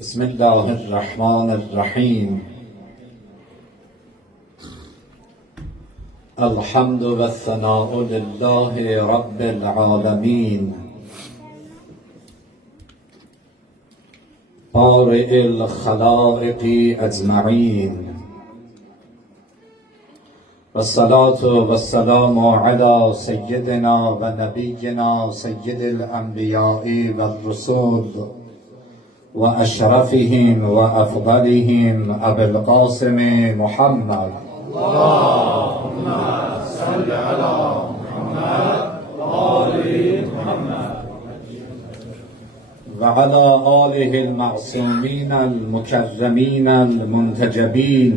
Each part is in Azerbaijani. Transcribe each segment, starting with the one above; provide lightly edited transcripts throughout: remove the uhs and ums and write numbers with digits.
بسم الله الرحمن الرحيم. الحمد والثناء لله رب العالمين بارئ الخلائق أجمعين، والصلاة والسلام على سيدنا ونبينا سيد الأنبياء والرسول وأشرفهم وأفضلهم أبي القاسم محمد. اللهم صل على محمد وآل محمد وعلى آله المعصومين المكرمين المنتجبين،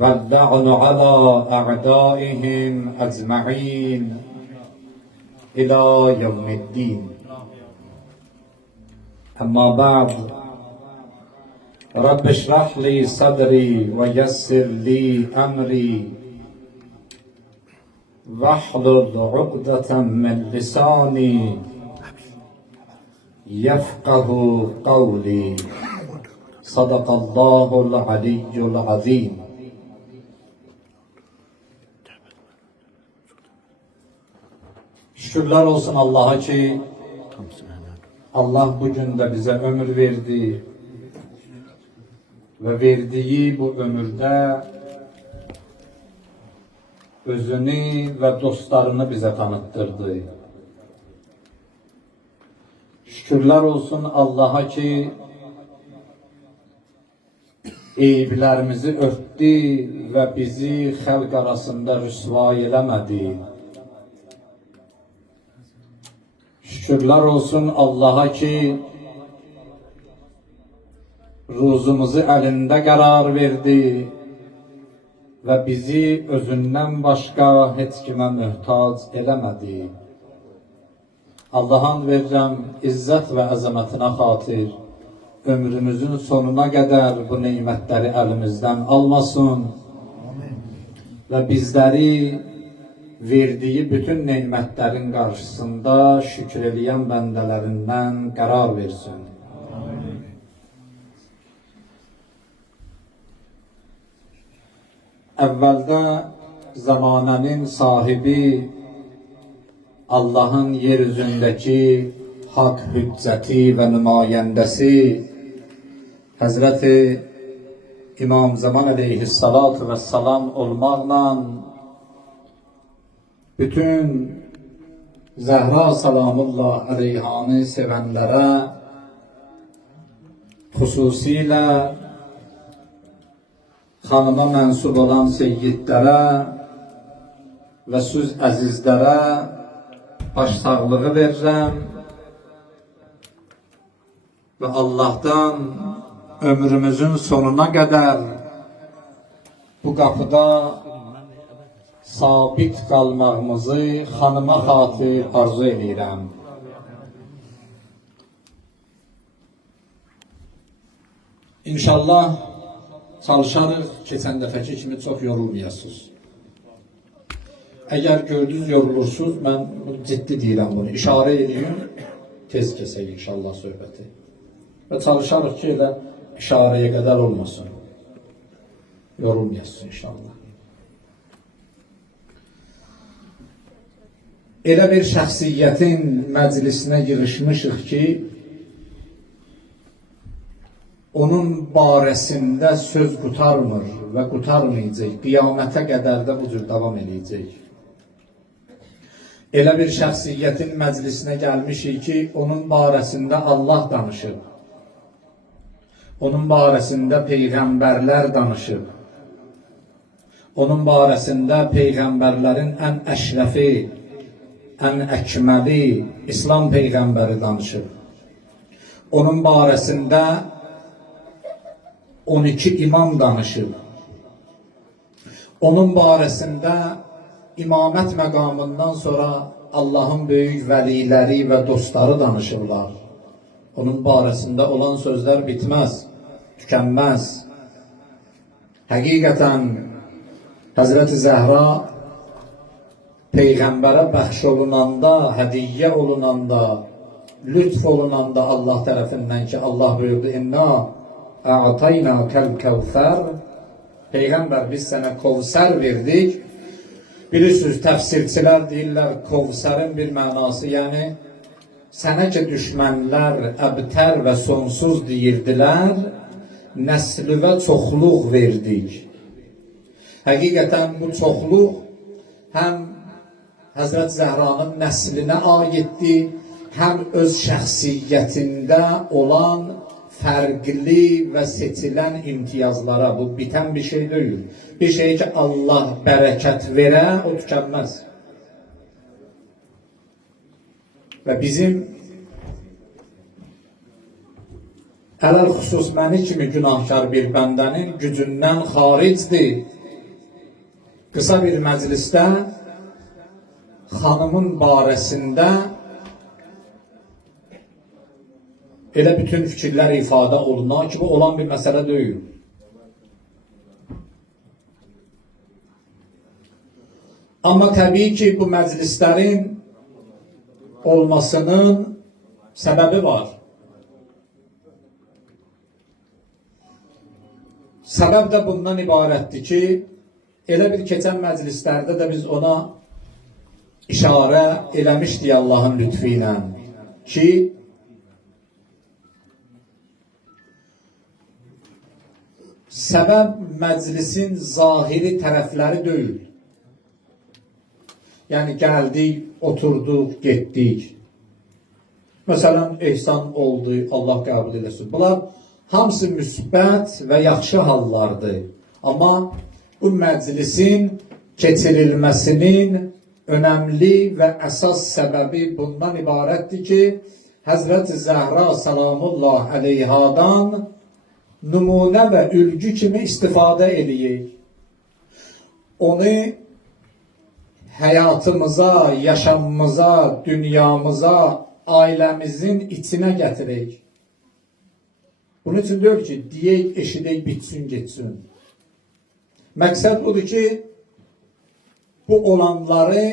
واللعن على أعدائهم أجمعين إلى يوم الدين. أما بعد، رب اشرح لي صدري ويسر لي أمري واحلل عقدة من لساني يفقه قولي. صدق الله العلي العظيم. Şükürler olsun Allah'a ki Allah bugün de bize ömür verdi ve verdiği bu ömürde özünü ve dostlarını bize tanıttırdı. Şükürler olsun Allah'a ki eyiblerimizi örttü ve bizi halk arasında rüsva eylemedi. Şükürler olsun Allah'a ki ruzumuzu elinde karar verdi ve bizi özünden başka hiç kime mühtaç elemedi. Allah'ın vereceğim izzet ve azametine hatır ömrümüzün sonuna kadar bu nimetleri elimizden almasın ve bizleri verdiği bütün nimetlerin karşısında şükreleyen bendelerinden karar versin. Amin. Evvelde zamanının sahibi, Allah'ın yeryüzündeki hak hücceti ve nümayendesi Hazreti İmam Zaman aleyhissalatu vesselam olmakla bütün Zehra salamullah aleyhanı sevenlere, hususiyle hanıma mensup olan seyyidlere ve söz azizlere başsağlığı veririm ve Allah'tan ömrümüzün sonuna kadar bu kapıda sabit kalmağımızı hanıma hatır arzu edirəm. İnşallah çalışarıq, keçən dəfəki kimi çox yorulmayasınız. Əgər gördünüz yorulursunuz, mən ciddi deyirəm bunu, işarə edeyim, tez kesək inşallah söhbəti. Və çalışarıq ki, elə işarəyə qədər olmasın. Yorulmayasınız inşallah. Elə bir şəxsiyyətin məclisinə yığışmışıq ki, onun barəsində söz qutarmır və qutarmayacaq, qiyamətə qədər də bu cür davam edəcək. Elə bir şəxsiyyətin məclisinə gəlmişik ki, onun barəsində Allah danışıb, onun barəsində peyğəmbərlər danışıb, onun barəsində peyğəmbərlərin ən əşrəfi, ən əkməli İslam peyğəmbəri danışıb. Onun barəsində 12 imam danışıb. Onun barəsində imamət məqamından sonra Allahın böyük vəliləri və dostları danışırlar. Onun barəsində olan sözlər bitməz, tükənməz. Həqiqətən Həzrəti Zəhra Peyğəmbərə bəxş olunanda, hədiyyə olunanda lütf olunanda Allah tarafından ki Allah buyurdu inna a'taynakal kevser. Peygamber biz sana Kevser verdik. Bilirsiniz tefsirçiler deyirlər Kevser'in bir manası yani sənə ki düşmənlər əbtər və sonsuz deyirdilər, nəsli və çoxluq verdik. Həqiqətən bu çoxluq həm Həzrət Zəhranın nəslinə aiddir, həm öz şəxsiyyətində olan fərqli və seçilən imtiyazlara, bu bitən bir şey deyil. Bir şey ki Allah bərəkət verə, o tükənməz. Və bizim ələl xüsus məni kimi günahkar bir bəndənin gücündən xaricdir. Qısa bir məclisdə xanımın barəsində elə bütün fikirlər ifadə olunan ki, bu olan bir məsələ deyil. Amma təbii ki, bu məclislərin olmasının səbəbi var. Səbəb də bundan ibarətdir ki, elə bir keçən məclislərdə də biz ona işarə eləmişdik Allahın lütfü ilə ki, səbəb məclisin zahiri tərəfləri deyil. Yəni gəldik, oturduq, getdik. Məsələn, ehsan oldu, Allah qəbul eləsin. Bunlar hamısı müsbət və yaxşı hallardır. Amma bu məclisin keçirilməsinin önəmli və əsas səbəbi bundan ibarətdir ki, Həzrət Zəhra salamullah əleyhadan nümunə və ülgü kimi istifadə eləyək. Onu həyatımıza, yaşamımıza, dünyamıza, ailəmizin içinə gətirək. Bunun üçün deyil ki, deyək, eşidək, bitsin, getsin. Məqsəd budur ki, bu olanları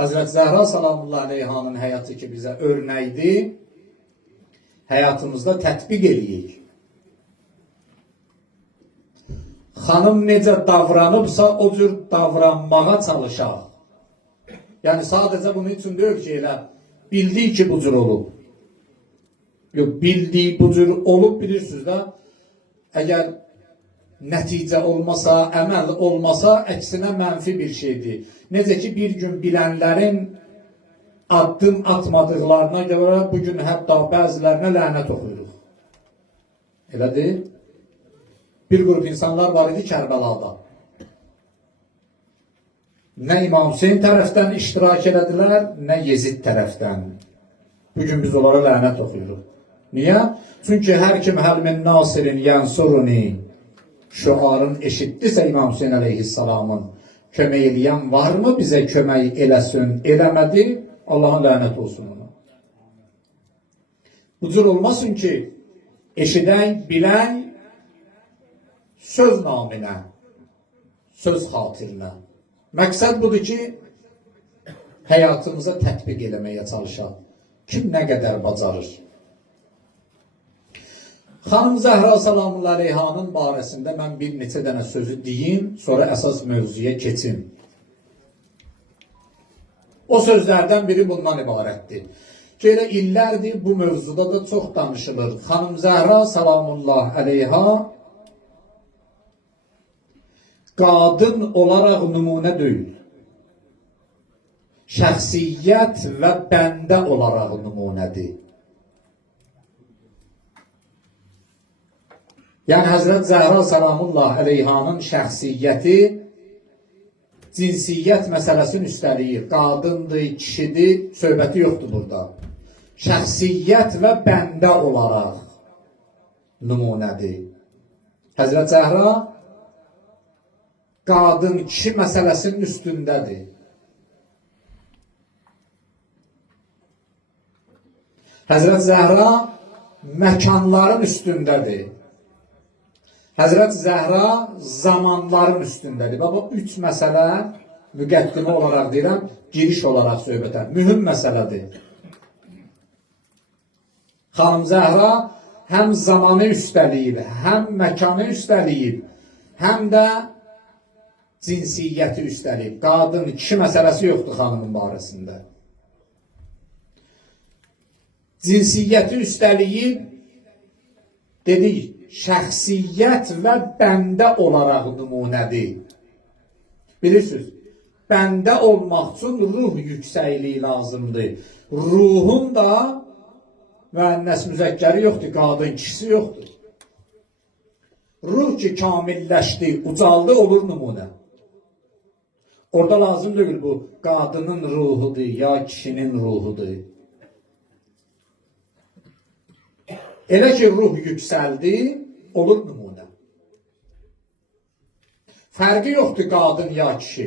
Həzrət Zəhra salamullah əleyhanın həyatı ki, bizə örnəkdir, həyatımızda tətbiq eləyək. Xanım necə davranıbsa, o cür davranmağa çalışaq. Yəni, sadəcə bunun üçün deyil ki, elə bildik ki, bu cür olub. Yox, bildik, bu cür olub, bilirsiniz də, əgər nəticə olmasa, əməl olmasa, əksinə mənfi bir şeydir. Necə ki, bir gün bilənlərin addım atmadıqlarına görə bugün hətta bəzilərinə lənət oxuyuruq. Elədir? Bir qrup insanlar var idi Kərbəlada. Nə İmam Hüseyin tərəfdən iştirak elədilər, nə Yezid tərəfdən. Bugün biz onlara lənət oxuyuruq. Niyə? Çünki hər kim həlmin nasirin yənsuruni şüarın eşitdisə İmam Hüseyin əleyhissalamın kömək eləyən varmı bizə kömək eləsin, eləmədi, Allahın lənət olsun ona. Bu cür olmasın ki, eşidən, bilən söz naminə, söz xatirinə. Məqsəd budur ki, həyatımıza tətbiq eləməyə çalışaq. Kim nə qədər bacarır? Xanım Zəhra salamullah əleyhanın barəsində mən bir neçə dənə sözü deyim, sonra əsas mövzuya keçim. O sözlərdən biri bundan ibarətdir. Ki, elə illərdir bu mövzuda da çox danışılır. Xanım Zəhra salamullah əleyha qadın olaraq nümunə deyil. Şəxsiyyət və bəndə olaraq nümunədir. Yəni Həzrət Zəhra salamullah əleyhanın şəxsiyyəti cinsiyyət məsələsini üstəliyir. Qadındır, kişidir, söhbəti yoxdur burada. Şəxsiyyət və bəndə olaraq nümunədir. Həzrət Zəhra qadın, kişi məsələsinin üstündədir. Həzrət Zəhra məkanların üstündədir. Həzrət Zəhra zamanların üstündədir. Bu üç məsələ müqəddimə olaraq deyirəm, giriş olaraq söhbətə. Mühüm məsələdir. Xanım Zəhra həm zamanı üstəliyib, həm məkanı üstəliyib, həm də cinsiyyəti üstəliyib. Qadın, kişi məsələsi yoxdur xanımın barəsində. Cinsiyyəti üstəliyib, dedik, şəxsiyyət və bəndə olaraq nümunədir. Bilirsiniz, bəndə olmaq üçün ruh yüksəkliyi lazımdır. Ruhun da müənnəs müzəkkəri yoxdur, qadın kişisi yoxdur. Ruh ki kamilləşdi, ucaldı, olur nümunə. Orada lazım deyil bu qadının ruhudur ya kişinin ruhudur. Elə ki ruh yüksəldi, olur nümunə. Fərqi yoxdur qadın ya kişi.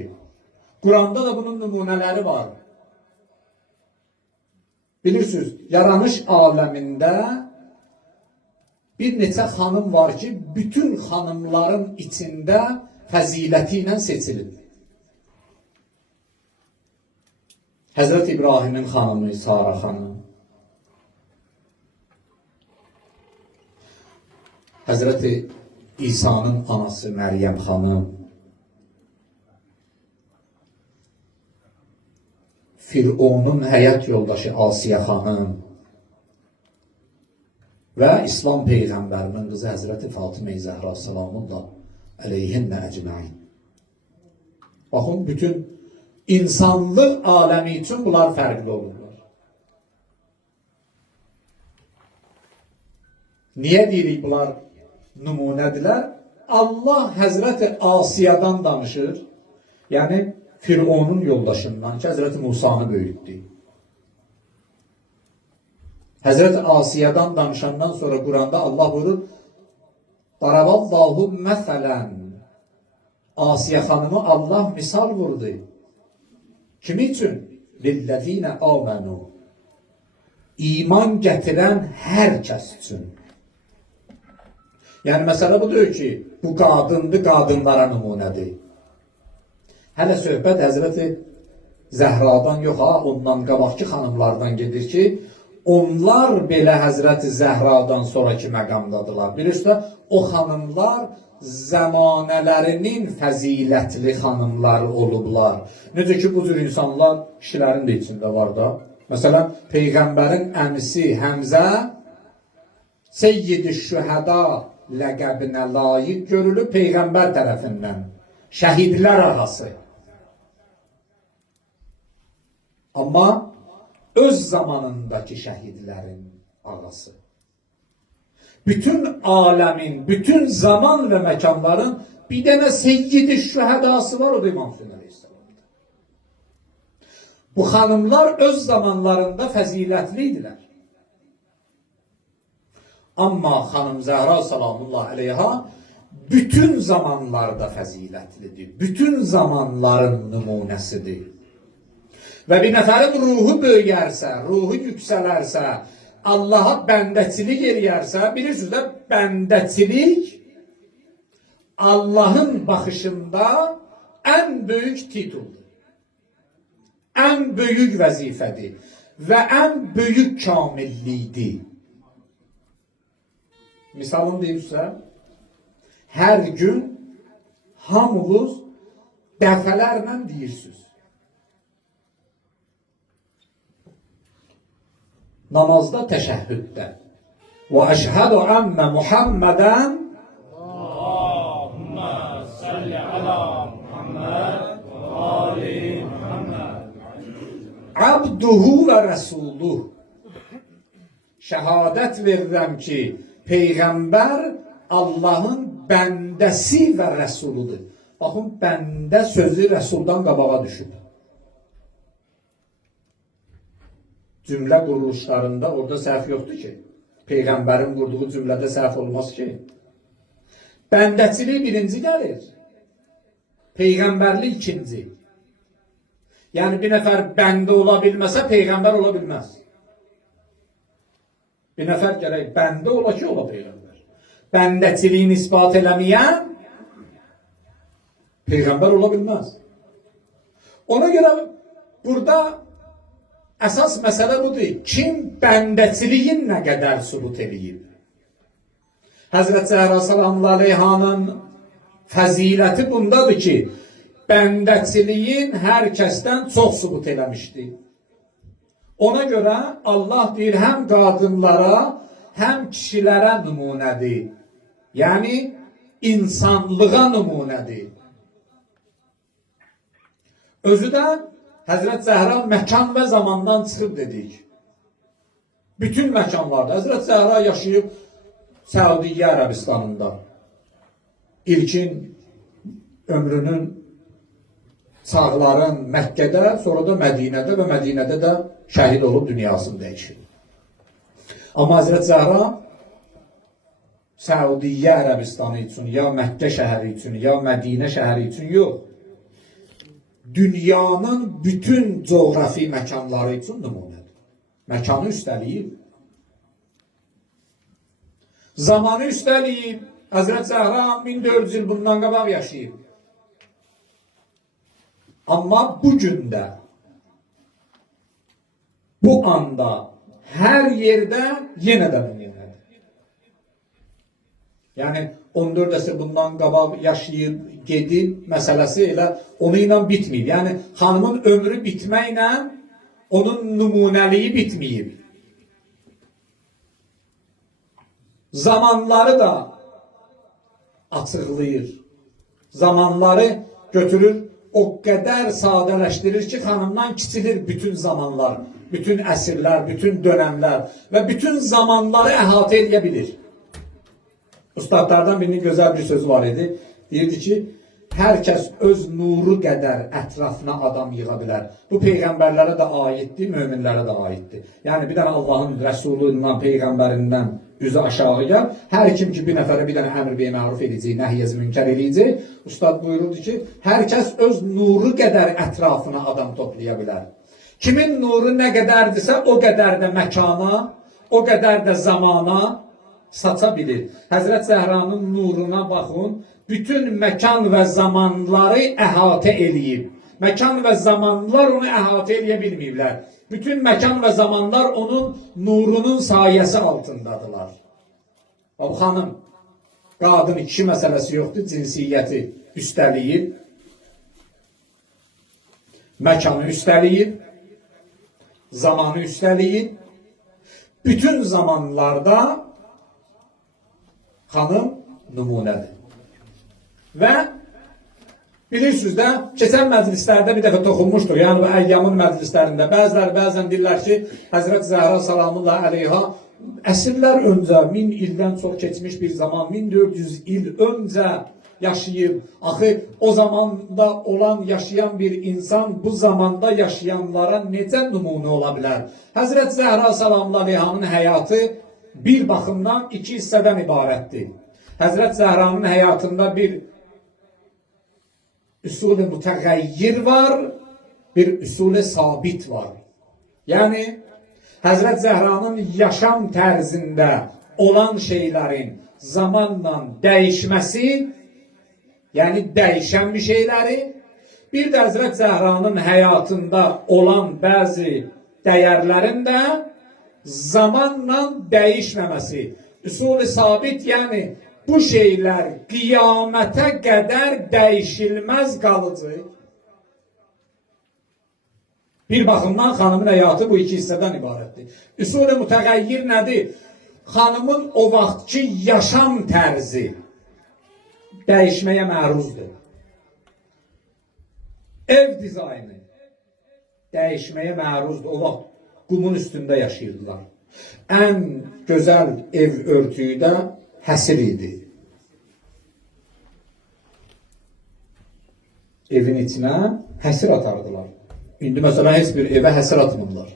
Quranda da bunun nümunələri var. Bilirsiniz, yaranış aləmində bir neçə xanım var ki, bütün xanımların içində fəziləti ilə seçilir. Həzrət İbrahimin xanımı Sara xanım, Həzrət İsa'nın anası Məryəm xanım, Fironun həyat yoldaşı Asiyə xanım və İslam Peyğəmbərinin qızı Həzrəti Fatimə Zəhra salamullah əleyhinnə əcməin. Baxın, bütün insanlıq aləmi üçün bunlar fərqli olurlar. Niyə deyirik bunlar nümunədirlər? Allah Həzrəti Asiyədən danışır, yəni Fironun yoldaşından ki, Həzrəti Musanı böyütdü. Həzrəti Asiyədən danışandan sonra Quranda Allah buyurur, Daravallahu məsələn, Asiyə xanımı Allah misal vurdu. Kimi üçün? Lillezine amenu. İman gətirən hər kəs üçün. Yəni, məsələ budur ki, bu qadındır, qadınlara nümunədir. Hələ söhbət Həzrəti Zəhradan yox, ondan qabaqki xanımlardan gedir ki, onlar belə Həzrəti Zəhradan sonraki məqamdadılar. Bilirsiniz, o xanımlar zəmanələrinin fəzilətli xanımları olublar. Necə ki, bu cür insanlar kişilərin də içində var da. Məsələn, Peyğəmbərin əmisi Həmzə Seyyid-i Şühəda ləqəbinə layiq görülüb Peyğəmbər tərəfindən. Şəhidlər ağası. Amma öz zamanındakı şəhidlərin ağası. Bütün aləmin, bütün zaman və məkanların bir dənə Seyyid-i Şühədası var, o da İmam Hüseyin Aleyhisselam'da. Bu xanımlar öz zamanlarında fəzilətli idilər. Amma xanım Zəhra salamullah aleyha bütün zamanlarda fəzilətlidir. Bütün zamanların nümunəsidir. Və bir nəfərin ruhu böyüyərsə, ruhu yüksələrsə, Allaha bəndəçilik eləyərsə, bilirsiniz də, bəndəçilik Allahın baxışında ən böyük tituldur. Ən böyük vəzifədir və ən böyük kamillikdir. Misalını deyirsə, hər gün hamınız dəfələrlə deyirsiniz. Namazda təşəhhüddə. Və əşhədu ənnə Muhammədən Allahümmə salli alə Muhamməd və ali Muhamməd abduhu və rəsuluh. Şəhadət verirəm ki, Peyğəmbər Allahın bəndəsi və rəsuludur. Baxın, bəndə sözü rəsuldan qabağa düşüb. Cümlə quruluşlarında orada səhv yoxdur ki. Peyğəmbərin qurduğu cümlədə səhv olmaz ki. Bəndəçilik birinci gəlir. Peyğəmbərlik ikinci. Yəni bir nəfər bəndə ola bilməsə, Peyğəmbər ola bilməz. Bir nəfər gərək bəndə ola ki, ola Peyğəmbər. Bəndəçiliyin ispat eləməyən Peyğəmbər ola bilməz. Ona görə burada Əsas məsələ budur. Kim bəndəçiliyin nə qədər sübut eləyib? Həzrət Zəhra salamullah aleyhanın fəziləti bundadır ki, bəndəçiliyin hər kəsdən çox sübut eləmişdir. Ona görə Allah deyir, həm qadınlara, həm kişilərə nümunədir. Yəni, insanlığa nümunədir. Özü də Həzrət Zəhra məkan və zamandan çıxıb dedik. Bütün məkanlarda. Həzrət Zəhra yaşayıb Səudiyyə Ərəbistanında. İlkin ömrünün çağların Məkkədə, sonra da Mədinədə və Mədinədə də şəhid olub dünyasını dəyişib. Amma Həzrət Zəhra Səudiyyə Ərəbistanı üçün, ya Məkkə şəhəri üçün, ya Mədinə şəhəri üçün yox. Dünyanın bütün coğrafi məkanları üçün nümunədir. Məkanı üstəliyib. Zamanı üstəliyib. Həzrət Zəhra 1400 il bundan qabaq yaşayıb. Amma bugün də, bu anda, hər yerdə yenə də nümunədir. Yəni, 14 əsr bundan qabaq yaşayıb, gedib məsələsi elə onu ilə bitməyib. Yəni, xanımın ömrü bitməklə onun nümunəliyi bitməyib. Zamanları da açıqlayır. Zamanları götürür, o qədər sadələşdirir ki, xanımdan kiçilir bütün zamanlar, bütün əsrlər, bütün dönəmlər və bütün zamanları əhatə edə bilir. Ustadlardan birinin gözəl bir sözü var idi. Deyirdi ki, hər kəs öz nuru qədər ətrafına adam yığa bilər. Bu peyğəmbərlərə də aiddir, möminlərə də aiddir. Yəni bir dənə Allahın rəsulundan, peyğəmbərindən üzü aşağı gəl. Hər kim ki bir nəfərə bir dənə əmr biməruf edəcək, nəhiyyəzi münkər edəcək. Ustad buyururdu ki, hər kəs öz nuru qədər ətrafına adam toplaya bilər. Kimin nuru nə qədərdirsə, o qədər də məkana, o qədər də zamana saça bilir. Həzrət Zəhranın nuruna baxın, bütün məkan və zamanları əhatə eləyib. Məkan və zamanlar onu əhatə eləyə bilməyiblər. Bütün məkan və zamanlar onun nurunun sayəsi altındadılar. O xanım, qadın kişi məsələsi yoxdur, cinsiyyəti üstəliyib, məkanı üstəliyib, zamanı üstəliyib, bütün zamanlarda xanım nümunədir. Və bilirsiniz də, keçən məclislərdə bir dəfə toxunmuşdur. Yəni, bu əyyamın məclislərində bəziləri bəzən deyirlər ki, Həzrət Zəhra salamullah əleyha əsrlər öncə, 1000 ildən çox keçmiş bir zaman, 1400 il öncə yaşayıb. Axı, o zamanda olan, yaşayan bir insan bu zamanda yaşayanlara necə nümunə ola bilər? Həzrət Zəhra salamullah əleyhanın həyatı bir baxımdan iki hissədən ibarətdir. Həzrət Zəhranın həyatında bir üsul-i mütəğəyyir var, bir üsul-i sabit var. Yəni, Həzrət Zəhranın yaşam tərzində olan şeylərin zamanla dəyişməsi, yəni dəyişən bir şeyləri, bir də Həzrət Zəhranın həyatında olan bəzi dəyərlərin də zamanla dəyişməməsi. Üsul-i sabit, yəni bu şeylər qiyamətə qədər dəyişilməz qalıcı. Bir baxımdan xanımın həyatı bu iki hissədən ibarətdir. Üsul-i mütəğəyyir nədir? Xanımın o vaxtki yaşam tərzi dəyişməyə məruzdur. Ev dizaynı dəyişməyə məruzdur. O vaxt qumun üstündə yaşayırdılar. Ən gözəl ev örtüyü də həsir idi. Evin içinə həsir atardılar. İndi məsələn heç bir evə həsir atmırlar.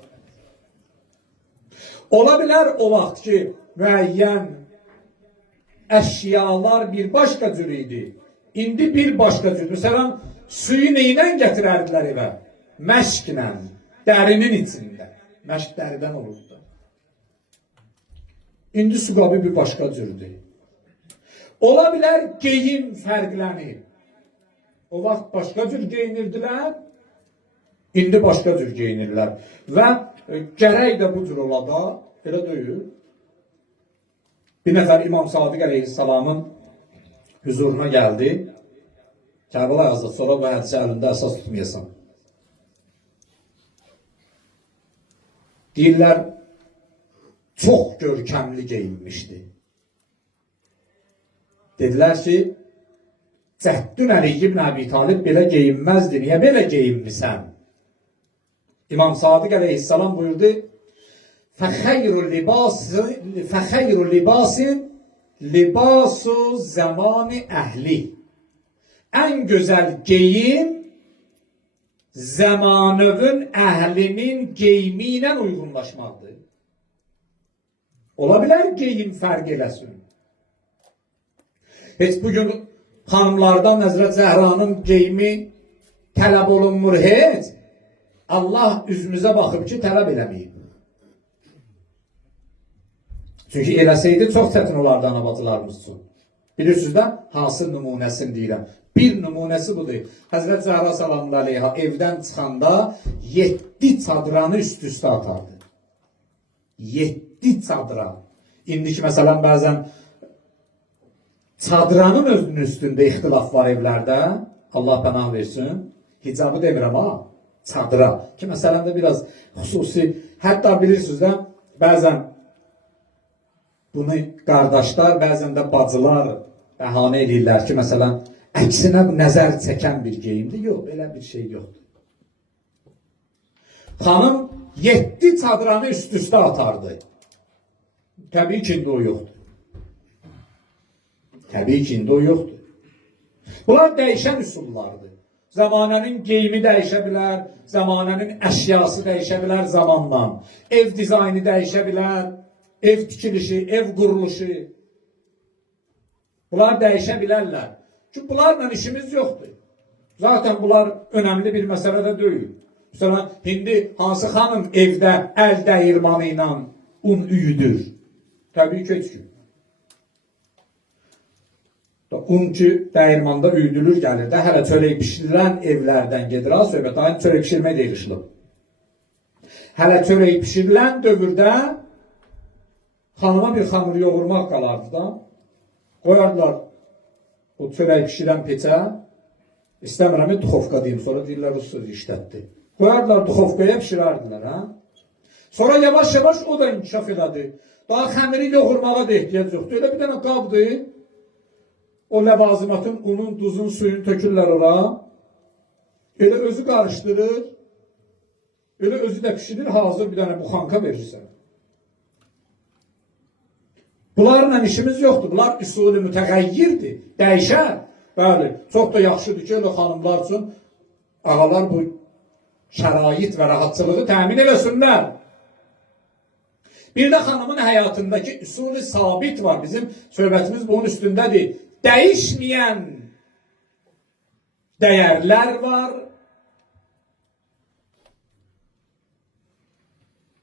Ola bilər o vaxt ki, müəyyən əşyalar bir başqa cür idi. İndi bir başqa cür. Məsələn, suyu neynən gətirərdilər evə? Məşqlə, dərinin içində. Məşq dəridən olurdu. İndi su qabı bir başqa cürdür. Ola bilər geyim fərqlənir. O vaxt başqa cür geyinirdilər, indi başqa cür geyinirlər. Və gərək də bu cür ola da, elə deyil. Bir nəfər İmam Sadiq əleyhissalamın huzuruna gəldi. Kərbəlayı Azad, sonra bu hədisi əlində əsas tutmayasan. Deyirlər, çox görkəmli geyinmişdi. Dedilər ki, Cəddün Əli ibn Əbi Talib belə geyinməzdi. Niyə belə geyinmisən? İmam Sadiq əleyhissalam buyurdu, فَخَيْرُ لِبَاسٍ لِبَاسُ زَمَانِ əhli. En güzel giyim zamanının əhlinin geyimiyle uygunlaşmalıdır. Olabilir giyim fərq eləsin. Heç bugün xanımlardan Həzrət Zəhranın geyimi tələb olunmur heç. Allah üzümüze bakıp ki tələb eləməyib. Çünkü eləsəydi çox çətin olardı anabacılarımız üçün. Bilirsiniz də hansı nümunəsini deyirəm. Bir nümunəsi budur. Həzrət Zəhra salamın aleyha evdən çıxanda 7 çadıranı üst-üstə atardı. 7 çadıra. İndiki məsələn bəzən çadıranın özünün üstündə ixtilaf var evlərdə. Allah pənah versin. Hicabı demirəm ha. Çadıra. Ki məsələn də biraz xüsusi. Hətta bilirsiniz də bəzən bunu qardaşlar, bəzən də bacılar bəhanə edirlər ki, məsələn, əksinə nəzər çəkən bir geyimdir. Yox, belə bir şey yoxdur. Xanım 7 çadıranı üst-üstə atardı. Təbii ki, indi o yoxdur. Təbii ki, indi o yoxdur. Bunlar dəyişən üsullardır. Zamanənin geyimi dəyişə bilər, zamanənin əşyası dəyişə bilər zamanla. Ev dizaynı dəyişə bilər, ev tikilişi, ev quruluşu. Bunlar dəyişə bilərlər. Çünki bunlarla işimiz yoxdur. Zaten bunlar önemli bir məsələ də deyil. Mesela indi hansı xanım evdə əl dəyirmanı ilə un üyüdür? Təbii ki, heç kim. Un ki, dəyirmanda üyüdülür gəlir də, hələ çörək pişirilən evlərdən gedir ha söhbət. Aynı çörək pişirmə deyilişilib. Hələ çörək pişirilən dövrdə xanıma bir xamur yoğurmaq qalardı da. Koyardılar o çörək pişirən peçə, istəmirəm duxovka deyim, sonra deyirlər o sözü işlətdi. Koyardılar duxovkaya pişirərdilər ha. Sonra yavaş yavaş o da inkişaf elədi. Daha xəmiri yoğurmağa da ehtiyac yoxdur. Öyle bir dənə qabdı. O ləvazimatın, unun, duzun, suyunu tökürlər ora. Öyle özü qarışdırır. Öyle özü də pişirir, hazır bir dənə buxanka verirsən. Bunlarla işimiz yoxdur. Bunlar üsulü mütəğəyyirdir. Dəyişər. Bəli, çox da yaxşıdır ki, öyle xanımlar üçün ağalar bu şərait və rahatçılığı təmin eləsinlər. Bir də xanımın həyatındakı üsulü sabit var. Bizim söhbətimiz bunun üstündədir. Dəyişməyən dəyərlər var.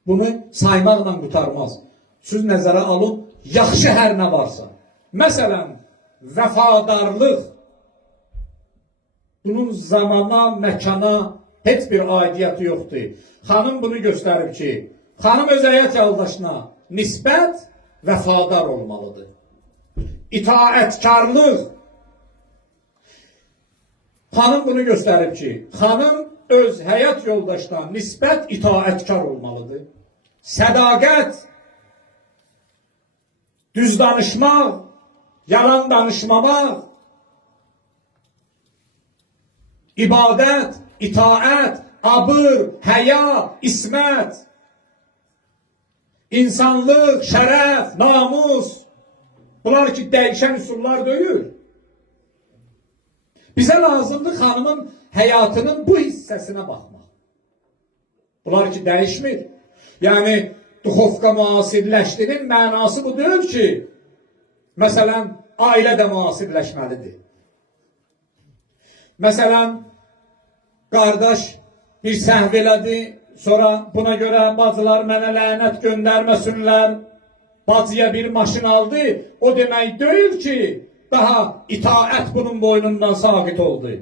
Bunu saymaqla qutarmaz. Siz nəzərə alın, yaxşı hər nə varsa. Məsələn, vəfadarlıq. Bunun zamana, məkana heç bir aidiyyatı yoxdur. Xanım bunu göstərib ki, xanım öz həyat yoldaşına nisbət vəfadar olmalıdır. İtaətkarlıq. Xanım bunu göstərib ki, xanım öz həyat yoldaşına nisbət itaətkar olmalıdır. Sədaqət, düz danışmaq, yalan danışmamaq, ibadət, itaət, abır, həya, ismət, insanlıq, şərəf, namus. Bunlar ki, dəyişən üsullar deyil. Bizə lazımdır xanımın həyatının bu hissəsinə baxmaq. Bunlar ki, dəyişmir. Yəni, duxovka müasirləşdinin mənası bu deyil ki, məsələn, ailə də müasirləşməlidir. Məsələn, qardaş bir səhv elədi, sonra buna görə bacılar mənə lənət göndərməsinlər, bacıya bir maşın aldı, o demək deyil ki, daha itaət bunun boynundan saqit oldu.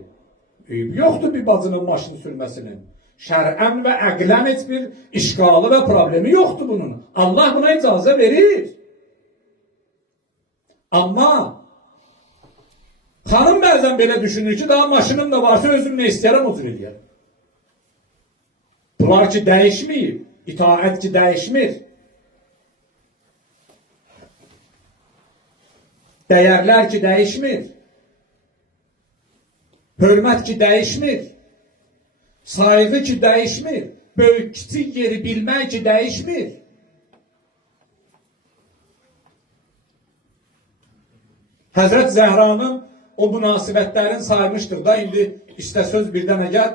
Yoxdur bir bacının maşın sürməsinin. Şər'ən və əqlən heç bir işgalı və problemi yoxdur bunun. Allah buna icazə verir. Amma xanım bəzən belə düşünür ki, daha maşınım da varsa özüm nə istəyərəm o cür eləyərəm. Bunlar ki dəyişməyib, itaət ki dəyişmir. Dəyərlər ki dəyişmir. Hörmət ki dəyişmir. Saygı ki dəyişmir. Böyük kiçik yeri bilmək ki dəyişmir. Həzrət Zəhranın o münasibətlərini saymışdır da, indi istə söz birdən əgər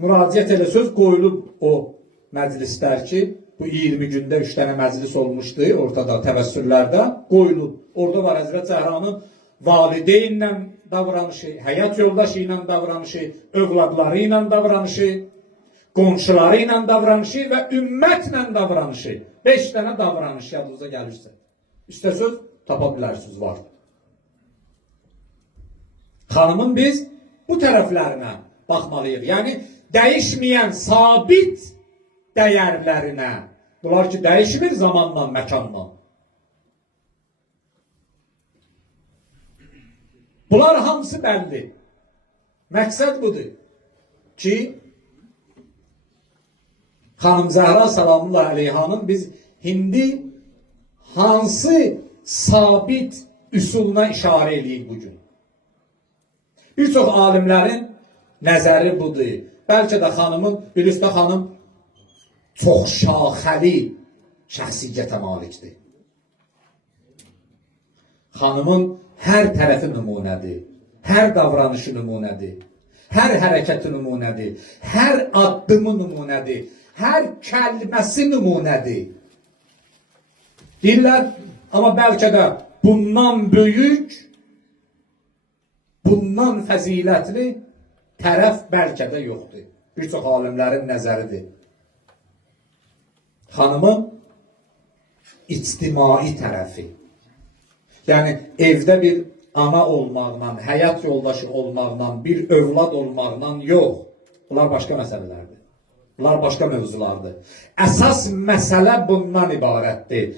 müraciət elə söz qoyulub o məclislər ki, bu 20 gündə 3 dənə məclis olmuşdu ortada təvəssürlərdə qoyulub. Orada var Həzrət Zəhranın valideynlə davranışı, həyat yoldaşı ilə davranışı, övladları ilə davranışı, qonşuları ilə davranışı və ümmətlə davranışı. 5 dənə davranış yadınıza gəlirsə. İstə söz tapa bilərsiniz, var. Xanımın biz bu tərəflərinə baxmalıyıq. Yəni, dəyişməyən sabit dəyərlərinə. Bunlar ki, dəyişmir zamanla, məkanla. Bunlar hamısı bəlli. Məqsəd budur ki, Xanım Zəhra salamullah əleyhanın biz indi hansı sabit üsuluna işarə edəyik bugün. Bir çox alimlərin nəzəri budur. Bəlkə də xanımın, bilirsiniz xanım çox şaxəli şəxsiyyətə malikdir. Xanımın hər tərəfi nümunədir, hər davranışı nümunədir, hər hərəkəti nümunədir, hər addımı nümunədir, hər kəlməsi nümunədir. Deyirlər, amma bəlkə də bundan böyük, bundan fəzilətli tərəf bəlkə də yoxdur. Bir çox alimlərin nəzəridir. Xanımın ictimai tərəfi. Yəni, evdə bir ana olmaqla, həyat yoldaşı olmaqla, bir övlad olmaqla yox. Bunlar başqa məsələlərdir. Bunlar başqa mövzulardır. Əsas məsələ bundan ibarətdir.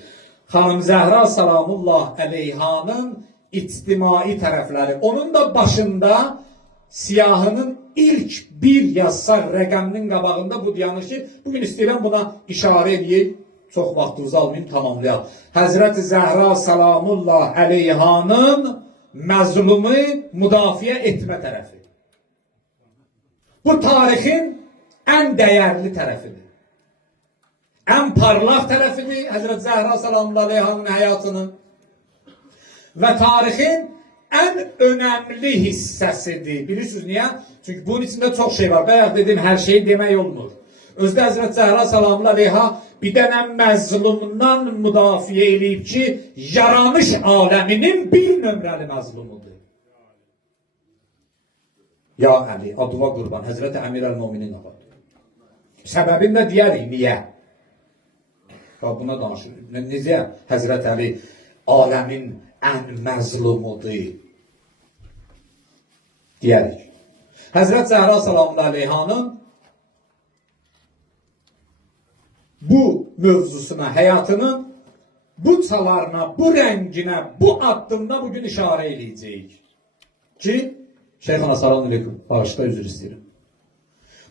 Xanım Zəhra salamullah əleyhanın ictimai tərəfləri. Onun da başında siyahının ilk bir yazsaq rəqəminin qabağında bu dayanır ki, bugün istəyirəm buna işarə edeyim. Çox vaxtınızı almayayım, tamamlayaq. Həzrət-i Zəhra salamullah əleyhanın məzlumu müdafiə etmə tərəfi. Bu tarixin ən dəyərli tərəfidir. Ən parlaq tərəfidir Həzrət Zəhra salamullah əleyhanın həyatının və tarixin ən önəmli hissəsidir. Bilirsiniz niyə? Çünki bunun içində çox şey var. Bayaq dedim, hər şeyi demək olmur. Özdə Həzrət Zəhra salamullah əleyha bir dənə məzlumdan müdafiə eləyib ki, yaranış aləminin bir nömrəli məzlumudur. Ya Əli, adıva qurban, Həzrət Əmir əl-Müminin adı. Səbəbini də deyərik, niyə? Buna danışır. Necə Həzrət Əli aləmin ən məzlumudur? Deyərik. Həzrət Zəhra salamullah əleyhanın bu mövzusuna, həyatının bu çalarına, bu rənginə, bu addımda bugün işarə edəcəyik. Ki, Şeyxana salam aleyküm, bağışda üzr istəyirəm.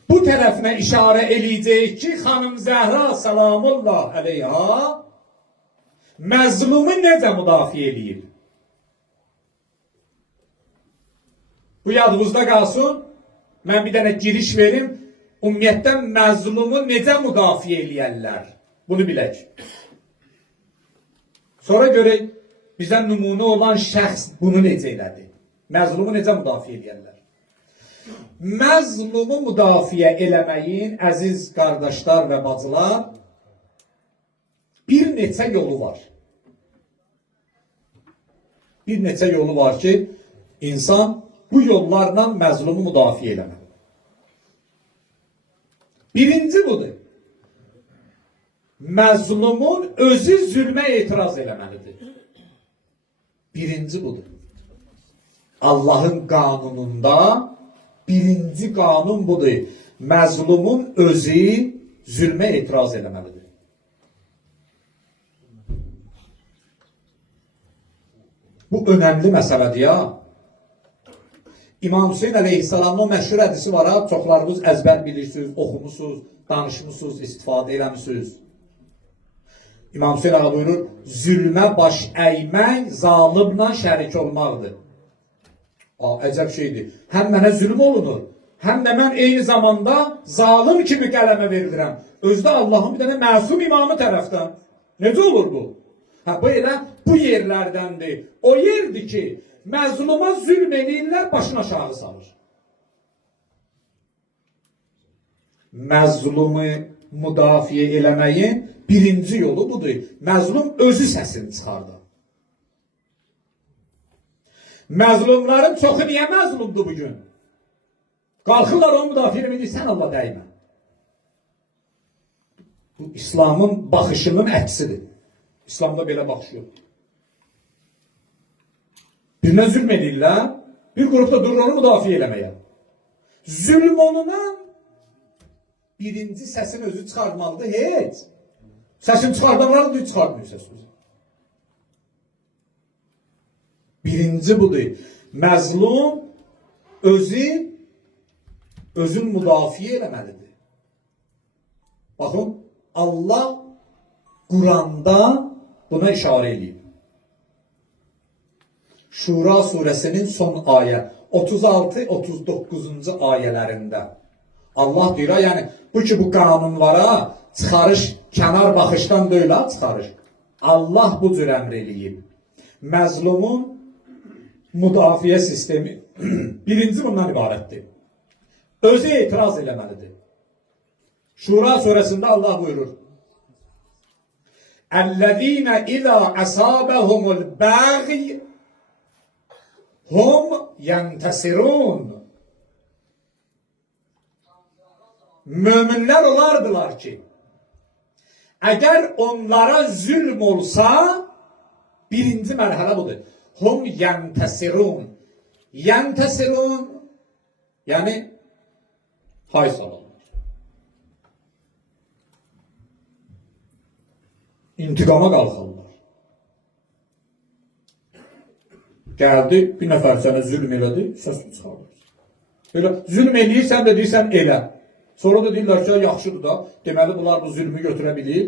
Bu tərəfinə işarə edəcəyik ki, Xanım Zəhra salamullah əleyha məzlumu necə müdafiə edib? Bu yadınızda qalsın, mən bir dənə giriş verim. Ümumiyyətlə məzlumu necə müdafiə eləyərlər? Bunu bilək. Sonra görək, bizə nümunə olan şəxs bunu necə elədi? Məzlumu necə müdafiə eləyərlər? Məzlumu müdafiə eləməyin, əziz qardaşlar və bacılar, bir neçə yolu var. Bir neçə yolu var ki, insan bu yollarla məzlumu müdafiə eləməli. Birinci budur. Məzlumun özü zülmə etiraz eləməlidir. Birinci budur. Allah'ın kanununda birinci kanun budur. Məzlumun özü zülmə etiraz eləməlidir. Bu önemli məsələdir ya. İmam Hüseyin Aleyhisselam'ın o məşhur hədisi var ha. Çoxlarınız əzbər bilirsiniz, oxumusunuz, danışmışsınız, istifadə eləmişsiniz. İmam Hüseyin ağa buyurur, zülmə baş əymək zalimlə şərik olmaqdır. Əcəb şeydir. Həm mənə zülm olunur, həm də mən eyni zamanda zalim kimi qələmə verilirəm. Özdə Allah'ın bir dənə məsum imamı tərəfdən. Necə olur bu? Bu elə bu yerlərdəndir. O yerdir ki, məzluma zülm edirlər, başını aşağı salır. Məzlumu müdafiə eləməyin birinci yolu budur. Məzlum özü səsini çıxardır. Məzlumların çoxu niyə məzlumdur bugün? Qalxırlar onu müdafiə eləmək, sən Allah dəymə. Bu İslamın baxışının əksidir. İslamda belə baxış yox. Birine zülm edirlər, bir grupta durur onu müdafiə eləməyə. Zülm olunan birinci səsin özü çıxartmalıdır, heç. Səsin çıxardanları da çıxartmıyor səsin. Birinci budur. Məzlum özün müdafiə eləməlidir. Baxın, Allah Kur'an'da buna işarə edib. Şura suresinin son ayə 36-39. ayələrində Allah deyir, yəni bu ki bu qanunlara çıxarış, kənar baxışdan deyil, çıxarış. Allah bu cür əmr eləyib. Məzlumun müdafiə sistemi birinci bundan ibarətdir. Özü etiraz eləməlidir. Şura suresində Allah buyurur. Əllezîne izâ asâbehumul bâgî hum yentesirûn. Müminler olardılar ki, eğer onlara zulm olsa, birinci mərhələ budur. Hum yentesirûn. Yentesirûn, yani hay salırlar. İntiqama qalxırlar. Gəldi, bir nəfər sənə zülm elədi, səsini çıxardır. Böyle zülm eləyirsən də deyirsən elə. Sonra da deyirlər ki, yaxşıdır da, deməli bunlar bu zülmü götürə bilir,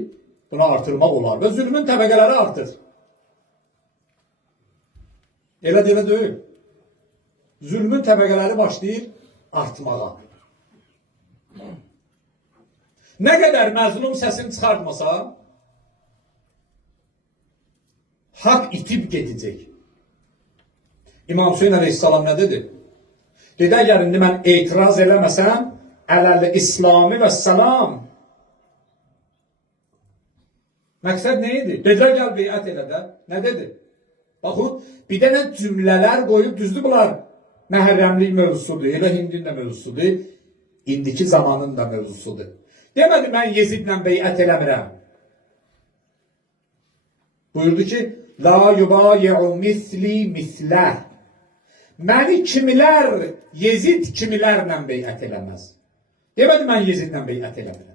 buna artırmaq olar və zülmün təbəqələri artır. Elə deyə deyil. Zülmün təbəqələri başlayır artmağa. Nə qədər məzlum səsini çıxartmasa, hak itib gedəcək. İmam Hüseyin Aleyhisselam nə dedi? Dedi, əgər indi mən etiraz eləməsəm, ələl-İslami və səlam. Məqsəd nə idi? Dedilər, gəl beyət elə də. Nə dedi? Baxın, bir dənə cümlələr qoyub, düzdür bunlar məhərrəmlik mövzusudur, elə hindin də mövzusudur, indiki zamanın da mövzusudur. Demədi, mən Yezidlə beyət eləmirəm. Buyurdu ki, la yubayi'u misli misləh. Məni kimilər, Yezid kimilərlə beyət eləməz. Demədi, mən Yezidlə beyət eləmirəm.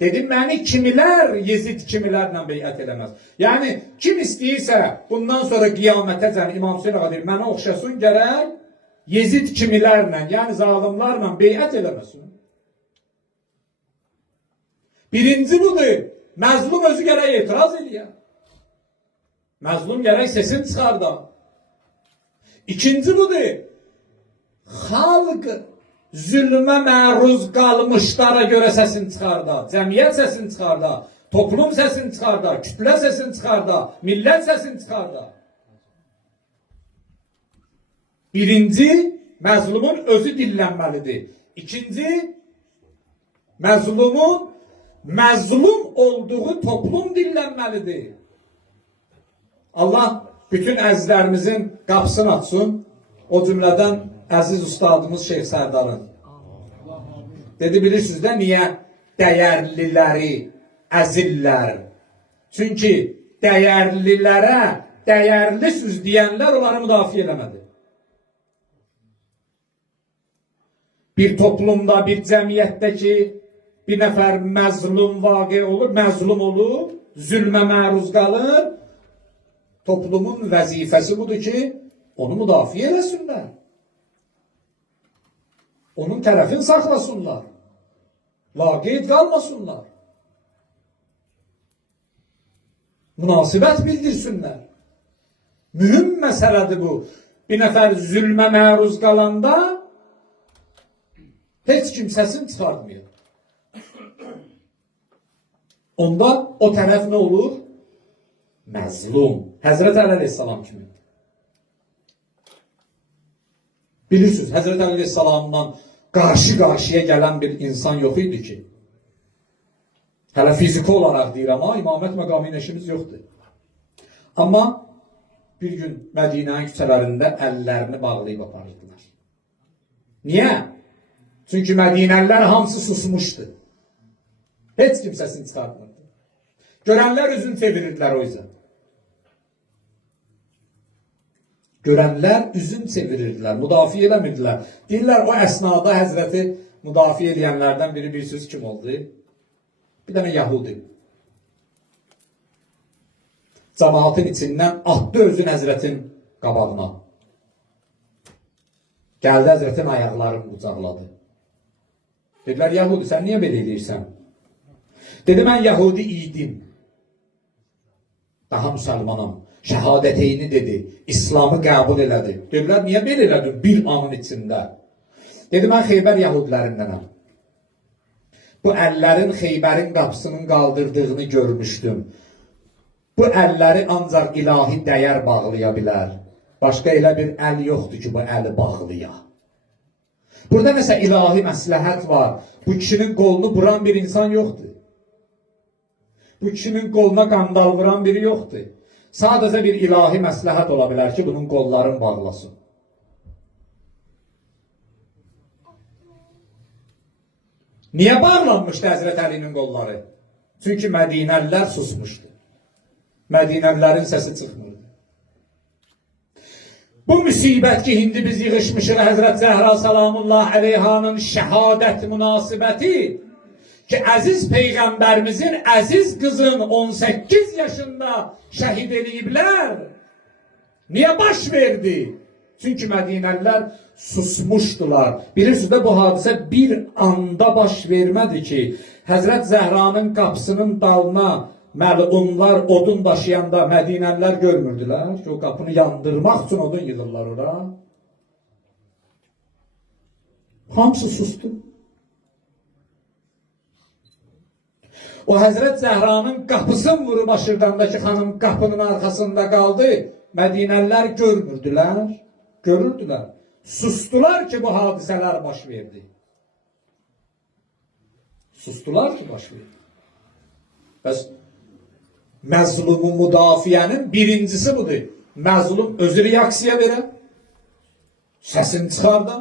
Dedim, məni kimilər, Yezid kimilərlə beyət eləməz. Yəni, kim istəyirsə, bundan sonra qiyamətəcən İmam Hüseyin ağa deyir, mənə oxşasın gərək, Yezid kimilərlə, yəni zalimlarla beyət eləməsin. Birinci budur, məzlum özü gərək etiraz edir. Məzlum gərək sesini çıxarda. İkinci budur, xalq zülmə məruz qalmışlara görə səsini çıxarda, cəmiyyət səsini çıxarda, toplum səsini çıxarda, kütlə səsini çıxarda, millət səsini çıxarda. Birinci, məzlumun özü dillənməlidir. İkinci, məzlumun məzlum olduğu toplum dillənməlidir. Allah bütün əzizlərimizin qapısını açsın. O cümlədən əziz ustadımız Şeyx Sərdarın. Dedi, bilirsiniz də niyə dəyərliləri əzillər? Çünki dəyərlilərə dəyərlisiz deyənlər onları müdafiə eləmədi. Bir toplumda, bir cemiyette ki bir nefer məzlum vaqe olur, məzlum olur, zülmə məruz qalır. Toplumun vəzifəsi budur ki, onu müdafiə eləsinlər. Onun tərəfini saxlasınlar. Vaqeid qalmasınlar. Münasibət bildirsinlər. Mühüm məsələdir bu. Bir nəfər zülmə məruz qalanda heç kim səsini çıxartmıyor. Onda o tərəf nə olur? Məzlum. Həzrət Əli əleyhissalam kimi. Bilirsiniz, Həzrət Əli əleyhissalamdan qarşı-qarşıya gələn bir insan yox idi ki. Hələ fiziki olaraq deyirəm, amma imamət məqamı ilə işimiz yoxdur. Amma bir gün Mədinənin küçələrində əllərini bağlayıb aparırdılar. Niyə? Çünki Mədinəlilər hamısı susmuşdu. Heç kim səsini çıxartmırdı. Görənlər üzünü çevirirdilər o yüzden. Görənlər üzün çevirirdilər, müdafiə eləmirdilər. Deyirlər, o əsnada Həzrəti müdafiə edənlərdən biri bir söz kim oldu? Bir dənə Yahudi. Cəmaatın içindən atdı özün Həzrətin qabağına. Gəldi Həzrətin ayaqlarını qucaqladı. Dedilər, Yahudi, sən niyə belə edirsən? Dedi, mən Yahudi idim. Daha müsəlmanam. Şəhadəteyni dedi. İslamı qəbul elədi. Dedilər, niyə belə elədin bir anın içində? Dedi, mən Xeybər Yahudilərindənəm. Bu əllərin Xeybərin qapısının qaldırdığını görmüşdüm. Bu əlləri ancaq ilahi dəyər bağlaya bilər. Başqa elə bir əl yoxdur ki, bu əli bağlaya. Burada nəsə ilahi məsləhət var. Bu kişinin qolunu vuran bir insan yoxdur. Bu kişinin qoluna qandal vuran biri yoxdur. Sadəcə bir ilahi məsləhət ola bilər ki, bunun qollarını bağlasın. Niyə bağlanmışdı Həzrət Əlinin qolları? Çünki Mədinəlilər susmuşdu. Mədinəlilərin səsi çıxmırdı. Bu müsibət ki, indi biz yığışmışıq Həzrət Zəhra salamullah əleyhanın şəhadət münasibəti ki, əziz Peyğəmbərimizin əziz qızın 18 yaşında şəhid eləyiblər. Niyə baş verdi? Çünki Mədinəlilər susmuşdular. Bilirsiniz də bu hadisə bir anda baş vermədi ki, Həzrət Zəhranın qapısının dalına məlunlar odun daşıyanda Mədinəlilər görmürdülər ki, o qapını yandırmaq üçün odun yığırlar ora. Hamısı sustu. O Həzrət Zəhranın qapısını vurub aşırdandakı xanım qapının arxasında qaldı. Mədinəlilər görmürdülər, görürdülər. Sustular ki, bu hadisələr baş verdi. Sustular ki, baş verdi. Bəs məzlumu müdafiənin birincisi budur. Məzlum özü reaksiya verə, səsini çıxarda.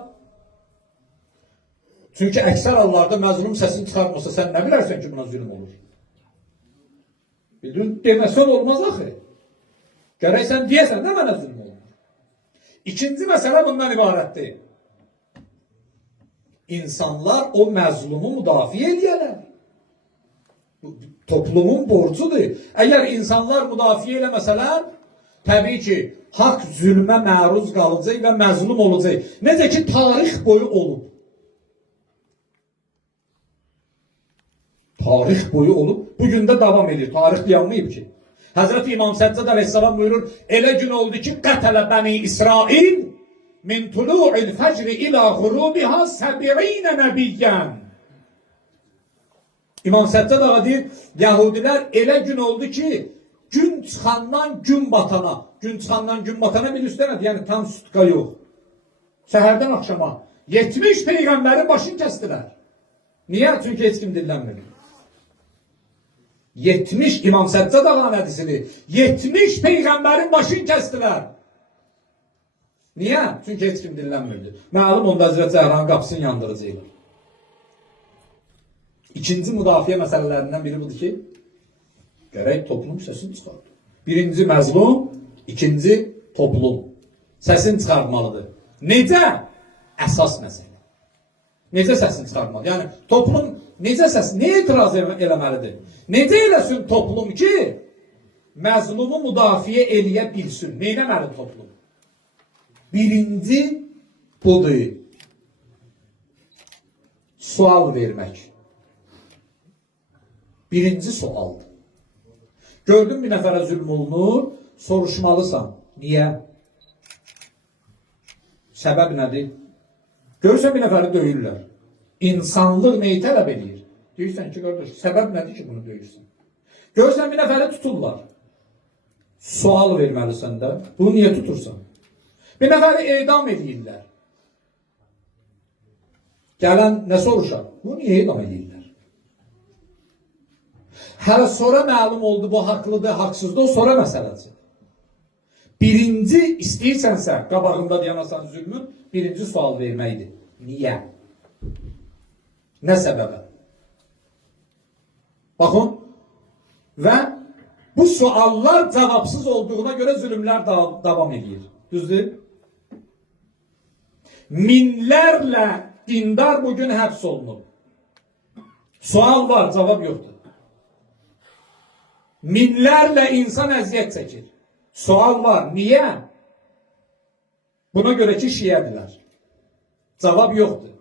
Çünki əksər hallarda məzlum səsini çıxartmasa sən nə bilərsən ki, buna zülm olur? Bildirin, deməsən olmaz axı. Gərək sən deyəsən də mənə zülm olur. İkinci məsələ bundan ibarətdir. İnsanlar o məzlumu müdafiə edəyələr. Toplumun borcudur. Əgər insanlar müdafiə eləməsələr, təbii ki, haqq zülmə məruz qalacaq və məzlum olacaq. Necə ki, tarix boyu olub. Tarix boyu olub, bugün də davam edir. Tarix dayanmayıb ki. Həzrət İmam Səccad əleyhissalam buyurur, elə gün oldu ki, qətələ bəni İsrail min tulu'il fəcri ilə xurubiha səbi'inə nəbiyyən. İmam Səccad ağa deyir, Yahudilər elə gün oldu ki, gün çıxandan gün batana, gün çıxandan gün batana bir üstənədir, yəni tam sütka yox. Səhərdən akşama 70 Peyğəmbərin başını kəstilər. Niyə? Çünki heç kim dinlənmir. 70 İmam Səccad ağanın hədisidir. 70 Peyğəmbərin başını kəstilər. Niyə? Çünki heç kim dinlənmirdi. Məlum onda Həzrət Zəhranın qapısını yandıracaqlar. İkinci müdafiə məsələlərindən biri budur ki, gərək toplum səsini çıxardır. Birinci məzlum, ikinci toplum səsini çıxartmalıdır. Necə? Əsas məsələ. Necə səsini çıxartmalı? Yəni toplum necə nəyə etiraz eləməlidir? Necə eləsin toplum ki, məzlumu müdafiə eləyə bilsin? Neynəməli toplum? Birinci budur. Sual vermək. Birinci sualdır. Gördün bir nəfərə zülm olunur, soruşmalısan. Niyə? Səbəb nədir? Görürsən bir nəfəri döyürlər. İnsanlıq neyi tələb edir? Deyirsən ki, qardaş, səbəb nədir ki, bunu döyürsən? Görürsən bir nəfəri tuturlar. Sual verməlisən də. Bunu niyə tutursan? Bir nəfəri edam edirlər. Gələn nə soruşar? Bunu niyə edam edirlər? Hələ sonra məlum oldu bu haqlıdır, haqsızdır, o sonra məsələdir. Birinci istəyirsənsə, qabağında dayanasan zülmün, birinci sual verməkdir. Niyə? Nə səbəbə? Baxın, və bu suallar cavabsız olduğuna görə zülümlər davam edir. Düzdür? Minlərlə dindar bugün həbs olunub. Sual var, cavab yoxdur. Minlərlə insan əziyyət çəkir. Sual var, niyə? Buna görə ki, şiədirlər. Cavab yoxdur.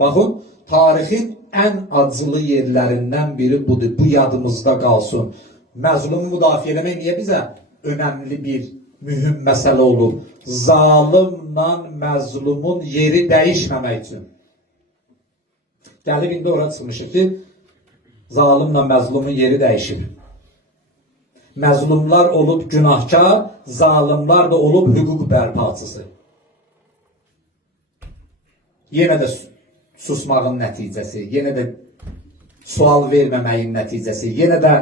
Baxın, tarixin ən acılı yerlərindən biri budur. Bu yadımızda qalsın. Məzlumu müdafiə eləmək niyə bizə önəmli bir, mühüm məsələ olub? Zalimla məzlumun yeri dəyişməmək üçün. Gəlib indi oraya çıxmışıq ki, zalimlə məzlumun yeri dəyişir. Məzlumlar olub günahkar, zalimlar da olub hüquq bərpaçısı. Yenə də susmağın nəticəsi, yenə də sual verməməyin nəticəsi, yenə də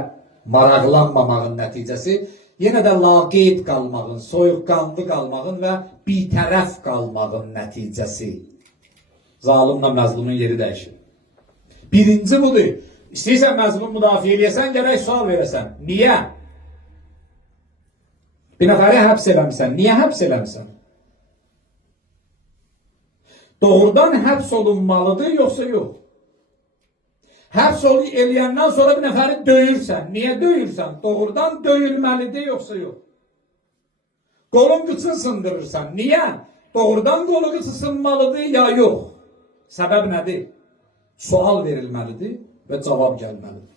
maraqlanmamağın nəticəsi, yenə də laqeyd qalmağın, soyuqqanlı qalmağın və bitərəf qalmağın nəticəsi. Zalimlə məzlumun yeri dəyişir. Birinci budur. İstəyirsən məzlum müdafiə eləyəsən, gərək sual verəsən. Niyə? Bir nəfəri həbs eləmişsən. Niyə həbs eləmişsən? Doğrudan həbs olunmalıdır, yoxsa yox? Həbs eləyəndən sonra bir nəfəri döyürsən. Niyə döyürsən? Doğrudan döyülməlidir, yoxsa yox? Qolun qıçın sındırırsan. Niyə? Doğrudan qolu qıçı sınmalıdır, ya yox? Səbəb nədir? Sual verilməlidir və cavab gəlməlidir.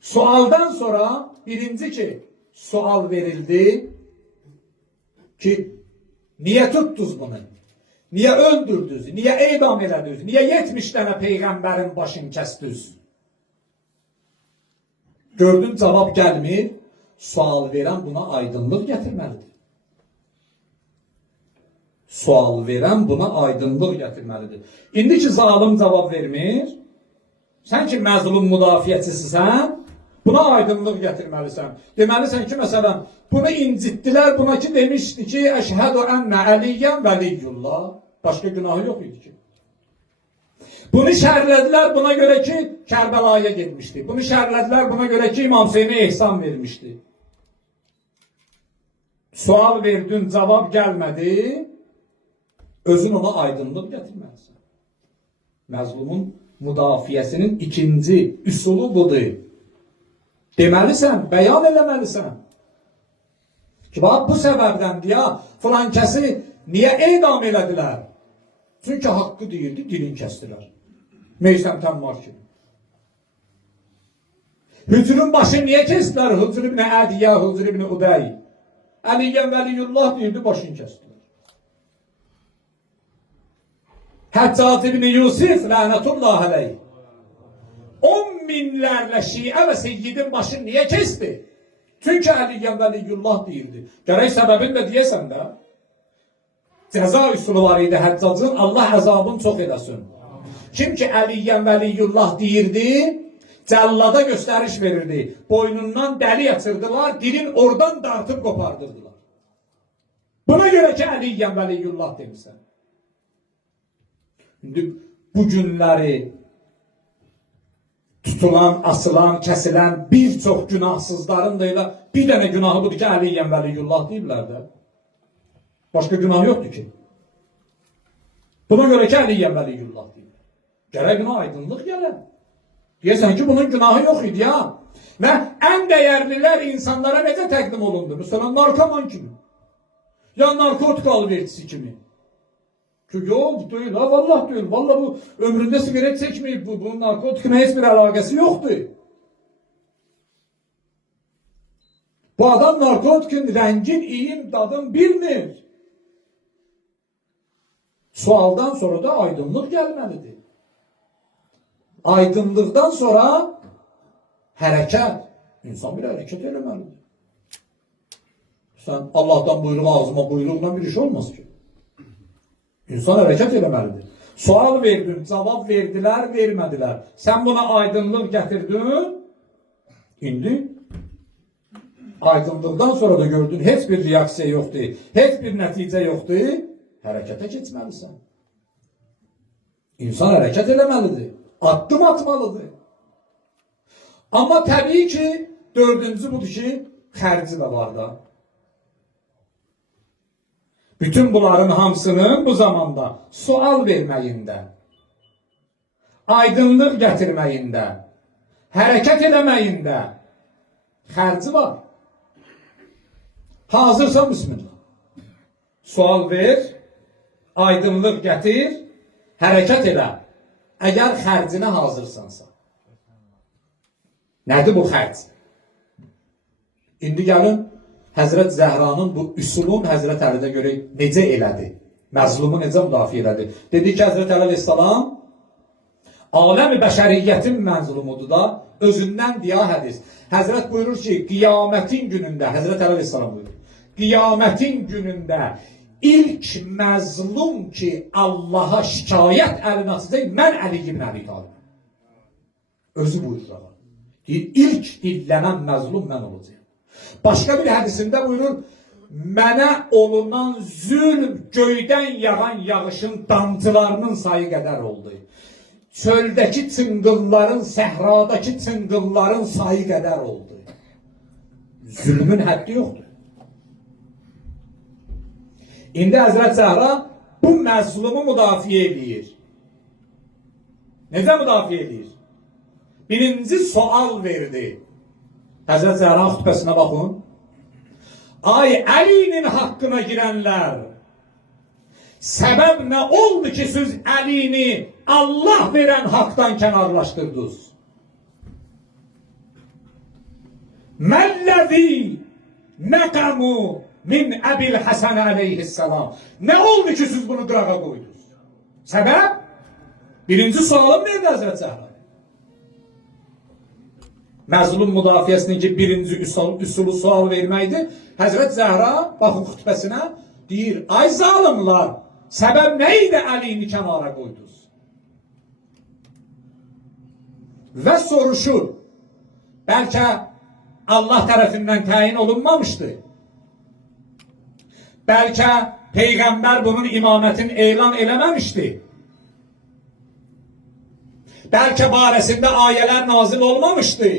Sualdan sonra birinci ki, sual verildi ki, niyə tutdunuz bunu? Niyə öldürdünüz? Niyə edam elədiniz? Niyə 70 dənə peyğəmbərin başını kəsdiniz? Gördün, cavab gəlmir. Sual verən buna aydınlıq gətirməlidir. Sual verən buna aydınlıq gətirməlidir. İndi ki, zalim cavab vermir, sən ki, məzlum müdafiəçisisən, buna aydınlıq gətirməlisən. Deməlisən ki, məsələn, bunu incitdilər, buna ki, demişdi ki, əşhədu ənnə əliyyən vəliyyullah. Başqa günahı yox idi ki. Bunu şərlədilər, buna görə ki, Kərbəlaya getmişdi. Bunu şərlədilər, buna görə ki, İmam Hüseynə ehsan vermişdi. Sual verdin, cavab gəlmədi. Özün ona aydınlıq gətirməlisən. Məzlumun müdafiəsinin ikinci üsulu budur. Deməlisən, bəyan eləməlisən. Ki, bax, bu səbəbdən ya filan kəsi niyə edam elədilər? Çünki haqqı deyirdi, dilini kəstilər. Meysəm Təmmar kimi. Hücrün başı niyə kəstilər? Hücr ibn Ədiyyə, Hücr ibn Ubəy. Əliyyən vəliyullah deyirdi, başını kəstilər. Həccat ibn Yusuf, lənətullah aleyh. 10 minlərlə şiə və seyyidin başını niyə kesti? Çünki Əliyyən vəliyullah deyirdi. Gərək səbəbini də deyəsən də. Cəza üsulu var idi Həccacın, Allah əzabını çox eləsin. Kim ki Əliyyən vəliyullah deyirdi, cəllada göstəriş verirdi. Boynundan dəli yatırdılar, dilin oradan dartıb qopardırdılar. Buna görə ki Əliyyən vəliyullah demişsən. İndi bu günləri tutulan, asılan, kəsilən bir çox günahsızların da elə bir dənə günahı budur ki, Əliyyən vəliyullah deyirlər də. Başqa günah yoxdur ki. Buna görə ki, Əli Vəliyullah deyir. Gərək buna aydınlıq gələ. Deyəsən ki, bunun günahı yox idi ya. Və ən dəyərlilər insanlara necə təqdim olundu? Mesela narkoman kimi. Ya narkotik alverçisi kimi. Ki, yox, deyil, ha, vallah deyil. Vallah bu ömründə sigaret çəkməyib, bunun narkotiklə heç bir əlaqəsi yoxdur. Bu adam narkotikin rəngin, iyin, dadın bilmir. Sualdan sonra da aydınlıq gəlməlidir. Aydınlıqdan sonra hərəkət. İnsan bir hərəkət eləməlidir. Sən Allah'tan buyruq ağzıma buyruqla bir iş olmaz ki. İnsan hərəkət eləməlidir. Sual verdin, cavab verdilər, vermədilər. Sən buna aydınlıq gətirdin. İndi aydınlıqdan sonra da gördün, heç bir reaksiya yoxdur, heç bir nəticə yoxdur. Hərəkətə keçməlisən. İnsan hərəkət eləməlidir. Addım atmalıdır. Amma təbii ki, dördüncü budur ki, xərci də var da. Bütün bunların hamısının bu zamanda sual verməyində, aydınlıq gətirməyində, hərəkət eləməyində xərci var. Hazırsan bismillah. Sual ver, aydınlıq gətir, hərəkət elə. Əgər xərcinə hazırsansa. Nədir bu xərc? İndi gəlin, Həzrət Zəhranın bu üsulun Həzrət Əlidə görə necə elədi? Məzlumu necə müdafiə elədi? Dedi ki, Həzrət Əli Aleyhisselam aləm-i bəşəriyyətin məzlumudur da, özündən diya hədis. Həzrət buyurur ki, qiyamətin günündə, Həzrət Əli Aleyhisselam buyurur, qiyamətin günündə ilk məzlum ki Allaha şikayət əlini açacaq, mən Əli ibn Əbi Talib. Özü buyurur. İlk dillənən məzlum mən olacaq. Başqa bir hədisində buyurur, mənə olunan zülm göydən yağan yağışın damcılarının sayı qədər oldu. Çöldəki çıngılların, səhradakı çıngılların sayı qədər oldu. Zülmün həddi yoxdur. İndi Həzrət Zəhra bu məzlumu müdafiə edir. Necə müdafiə edir? Birinci sual verdi. Həzrət Zəhra xütbəsinə baxın. Ay Əlinin haqqına girənlər, səbəb nə oldu ki siz Əlini Allah verən haqdan kənarlaşdırdınız? Məlləzi nəqəmu min Əbil Həsən əleyhissalam. Nə oldu ki siz bunu qırağa qoydunuz? Səbəb? Birinci sualım verdi Həzrət Zəhra. Məzlum müdafiəsinin ki birinci üsulu sual verməkdir. Həzrət Zəhra baxın xütbəsinə deyir, ay zalimlar, səbəb nə idi Əlini kənara qoydunuz? Və soruşur, bəlkə Allah tərəfindən təyin olunmamışdı. Bəlkə Peyğəmbər bunun imamətini elan eləməmişdi. Bəlkə barəsində ayələr nazil olmamışdı.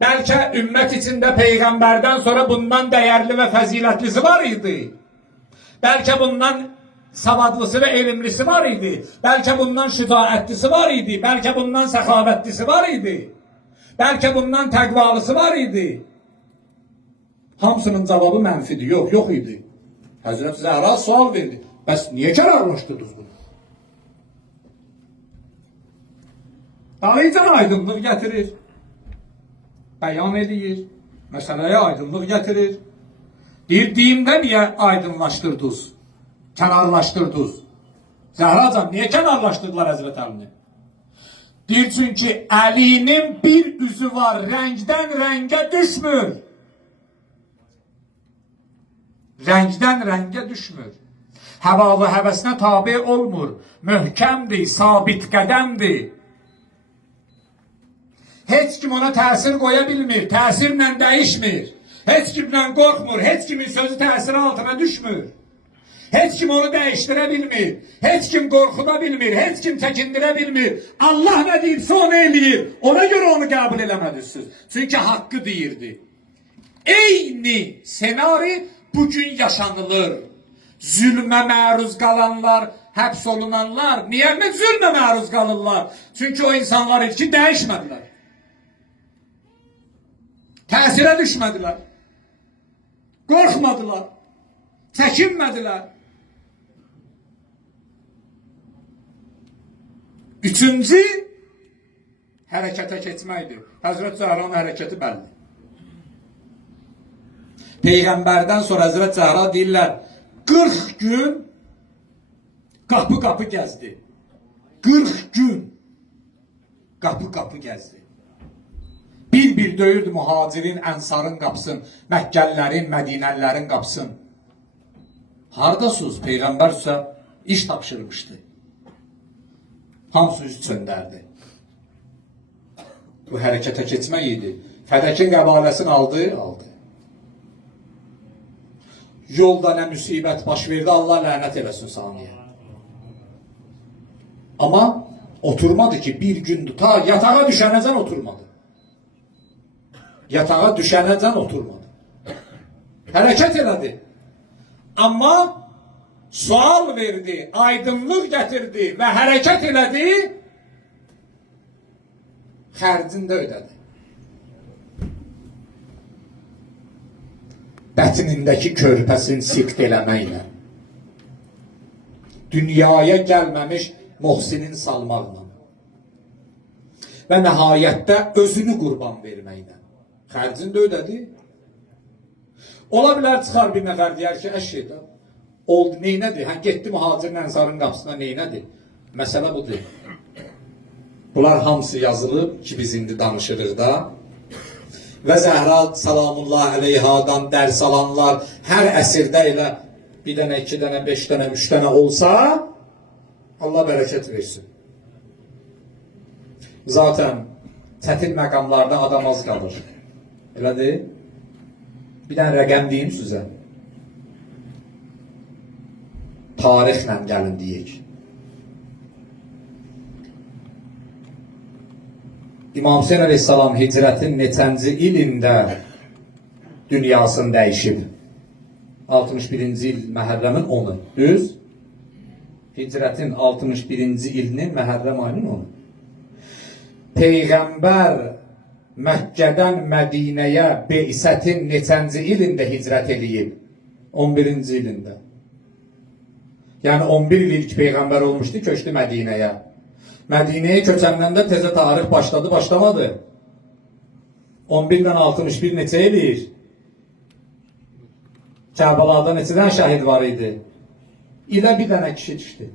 Bəlkə ümmət içində Peyğəmbərdən sonra bundan dəyərli və fəzilətlisi var idi. Bəlkə bundan savadlısı və elmlisi var idi. Bəlkə bundan şücaətlisi var idi. Bəlkə bundan səxavətlisi var idi. Bəlkə bundan təqvalısı var idi. Hamısının cavabı mənfidir. Yox, yox idi. Həzrət Zəhra sual verdi. Bəs niyə kərarlaşdırdınız bunu? Alicən aydınlıq gətirir. Bəyan edir. Məsələyə aydınlıq gətirir. Deyimdə niyə aydınlaşdırdınız? Kənarlaşdırdınız? Zəhracan, niyə kənarlaşdırdılar Həzrət Əlini? Deyir, çünki Əlinin bir üzü var, rəngdən rəngə düşmür. Rəngdən rəngə düşmür. Həva və həvəsinə tabi olmur. Möhkəmdir, sabit qədəmdir. Heç kim ona təsir qoya bilmir, təsirlə dəyişmir. Heç kimdən qorxmur, heç kimin sözü təsiri altına düşmür. Heç kim onu dəyişdirə bilmir, heç kim qorxuda bilmir, heç kim çəkindirə bilmir. Allah nə deyirsə onu eləyir, ona görə onu qəbul eləmədirsiniz. Çünki haqqı deyirdi. Eyni senari bugün yaşanılır. Zülmə məruz qalanlar, həbs olunanlar, niyə mi zülmə məruz qalırlar? Çünki o insanlar ilki dəyişmədilər. Təsirə düşmədilər. Qorxmadılar. Çəkinmədilər. Üçüncü, hərəkətə keçməkdir. Həzrət Zəhranın hərəkəti bəlli. Peyğəmbərdən sonra Həzrət Zəhra deyirlər, 40 gün qapı-qapı gəzdi. 40 gün qapı-qapı gəzdi. Bir-bir döyürdü mühacirin, ənsarın qapısın, Məkkəlilərin, Mədinəlilərin qapısın. Hardasınız? Peyğəmbər sizə iş tapşırmışdı. Hamısı üz çöndərdi. Bu hərəkətə keçmək idi. Fədəkin qəbaləsini aldı. Yolda nə müsibət baş verdi, Allah lənət eləsin saniyə. Amma oturmadı ki, bir gündür, ta yatağa düşənəcən oturmadı. Yatağa düşənəcən oturmadı. Hərəkət elədi. Amma sual verdi, aydınlıq gətirdi və hərəkət elədi, xərcində ödədi. Bətnindəki körpəsini siqt eləməklə, dünyaya gəlməmiş Muhsinin salmaqla və nəhayətdə özünü qurban verməklə xərcində ödədi. Ola bilər çıxar bir nəfər deyər ki, əşşədə, oldu, neynədir? Getdi mühacirin, ənsarın qapısına, neynədir? Məsələ budur. Bunlar hamısı yazılıb ki, biz indi danışırıq da. Və Zəhra salamullah əleyhadan dərs alanlar hər əsrdə elə bir dənə, iki dənə, beş dənə, üç dənə olsa, Allah bərəkət versin. Zaten çətin məqamlarda adam az qalır. Elədir? Bir dənə rəqəm deyim sizə. Tarixlə gəlin deyək. İmam Hüseyin əleyhissalam hicrətin neçənci ilində dünyasını dəyişib? 61-ci il Məhərrəmin 10-u. Düz? Hicrətin 61-ci ilinin Məhərrəm ayının 10-u. Peyğəmbər Məkkədən Mədinəyə Beysətin neçənci ilində hicrət edib? 11-ci ilində. Yəni 11 il ilk Peyğəmbər olmuşdu, köçdü Mədinəyə. Mədinəyə köçəndən də təzə tarix başladı, başlamadı. 11-dən 61 neçə edir? Kəbalada neçədən şəhid var idi? İlə bir dənə kişi düşdü.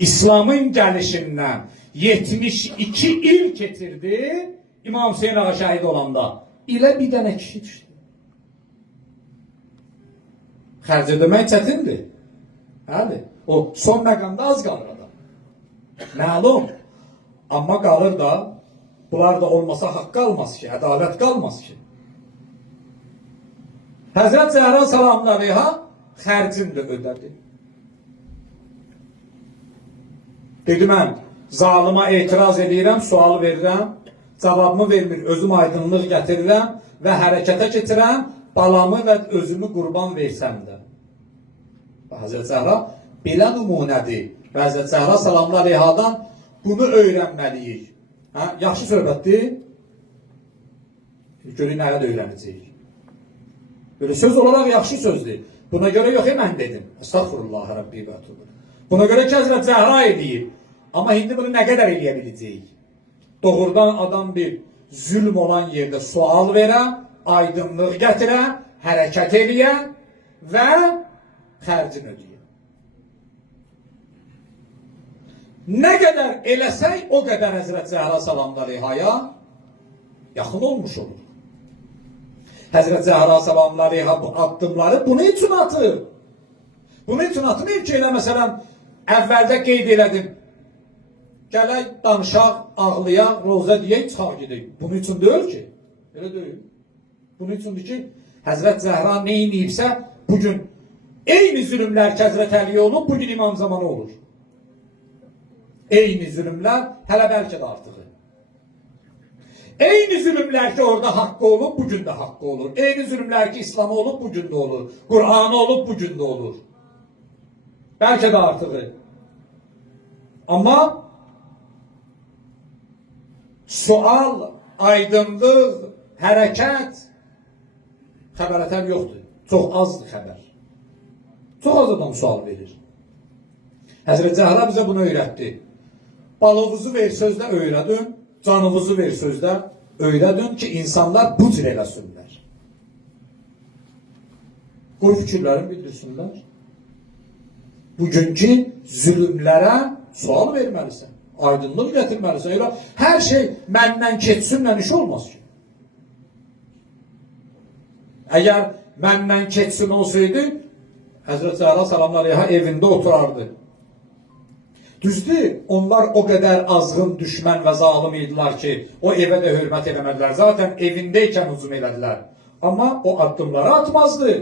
İslamın gəlişindən 72 il keçirdi, İmam Hüseyin ağa şəhid olanda. İlə bir dənə kişi düşdü. Xərc ödəmək çətindir. Həli, o son məqamda az qalır adam. Məlum. Amma qalır da, bunlar da olmasa haqq qalmaz ki, ədalət qalmaz ki. Həzrət Zəhra salamlı aleyha xərcini də ödədi. Dedi, mən zalıma etiraz edirəm, sual verirəm, cavabımı vermir, özüm aydınlıq gətirirəm və hərəkətə keçirəm, balamı və özümü qurban versəm də. Həzrət Zəhra belə nümunədir. Və Həzrət Zəhra salamlı aleyhadan bunu öyrənməliyik. Yaxşı söhbətdir. Görün, nəyə də öyrənəcəyik. Böyle söz olarak yaxşı sözdür. Buna göre yok mən dedim. Estağfurullah Rabbi və etûbü. Buna göre ki Həzrət Zəhra eləyib. Amma indi bunu nə qədər eləyə biləcəyik? Doğrudan adam bir zülm olan yerdə sual verən, aydınlıq gətirən, hərəkət eləyən və xərcini ödəyən. Nə qədər eləsək, o qədər Həzrət Zəhra salamlı aleyhaya yaxın olmuş olur. Həzrət Zəhra salamlı aleyha addımları bunu üçün atır. Bunu üçün atmayıb ki, elə məsələn, əvvəldə qeyd elədim. Gələk, danışaq, ağlayaq, rozə deyək, çıxaq gedək. Bunun üçün deyil ki. Elə deyil. Bunun üçündür ki, Həzrət Zəhra neyniyibsə, bugün eyni zülümlər ki, Həzrət Əliyə olub, bugün İmam zamanı olur. Eyni zülümlər, hələ bəlkə də artığı. Eyni zülümler ki orada hakkı olup bugün de hakkı olur. Eyni zülümler ki İslam'ı olup bugün de olur. Kur'an'ı olup bugün de olur. Belki de artığı. Ama sual, aydınlıq, hərəkət xəbərətər yoxdur. Çox azdır xəbər. Çox az adam sual verir. Həzrət Zəhra bizə bunu öyrətdi. Balığınızı ver sözdə öyrədin, canınızı ver sözdə öyrədin ki, insanlar bu cür eləsinlər. Qoy fikirlərini bildirsinlər. Bugünkü zülümlərə sual verməlisən. Aydınlıq gətirməlisən. Elə hər şey məndən keçsinlə iş olmaz ki. Əgər məndən keçsin olsaydı, Həzrət Zəhra salamlar aleyha evində oturardı. Düzdür, onlar o qədər azğın, düşmən və zalim idilər ki, o evə də hörmət eləmədilər. Zaten evindəykən hücum elədilər. Amma o addımları atmazdı.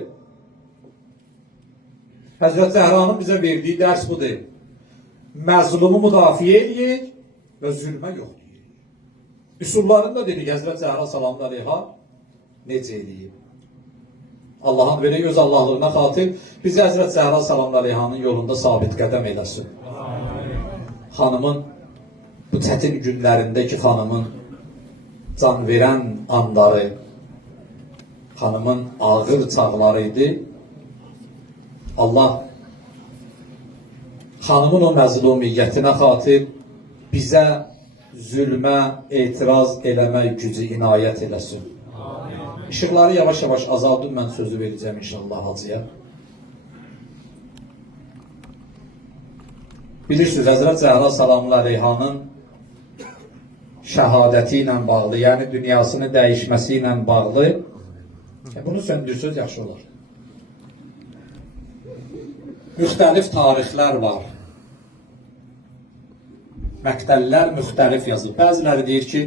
Həzrət Zəhranın bizə verdiyi dərs budur. Məzlumu müdafiə eləyək və zülmə yox deyək. Üsullarında dedik Həzrət Zəhra salamlar aleyha necə eləyib? Allah'ın belə öz Allahlığına xatir bizi Həzrət Zəhra salamlar aleyhanın yolunda sabit qədəm eləsin. Xanımın bu çətin günlərindəki xanımın can verən anları, xanımın ağır çağları idi. Allah xanımın o məzlumiyyətinə xatir bizə zülmə etiraz eləmək gücü inayət eləsin. İşıqları yavaş-yavaş azaldın, mən sözü verəcəm inşallah hacıya. Bilirsiniz, Həzrət Zəhra salamlar aleyhanın şəhadəti ilə bağlı, yəni dünyasını dəyişməsi ilə bağlı bunu söndürsöz yaxşı olar. Müxtəlif tarixlər var. Məqtəllər müxtəlif yazıb. Bəziləri deyir ki,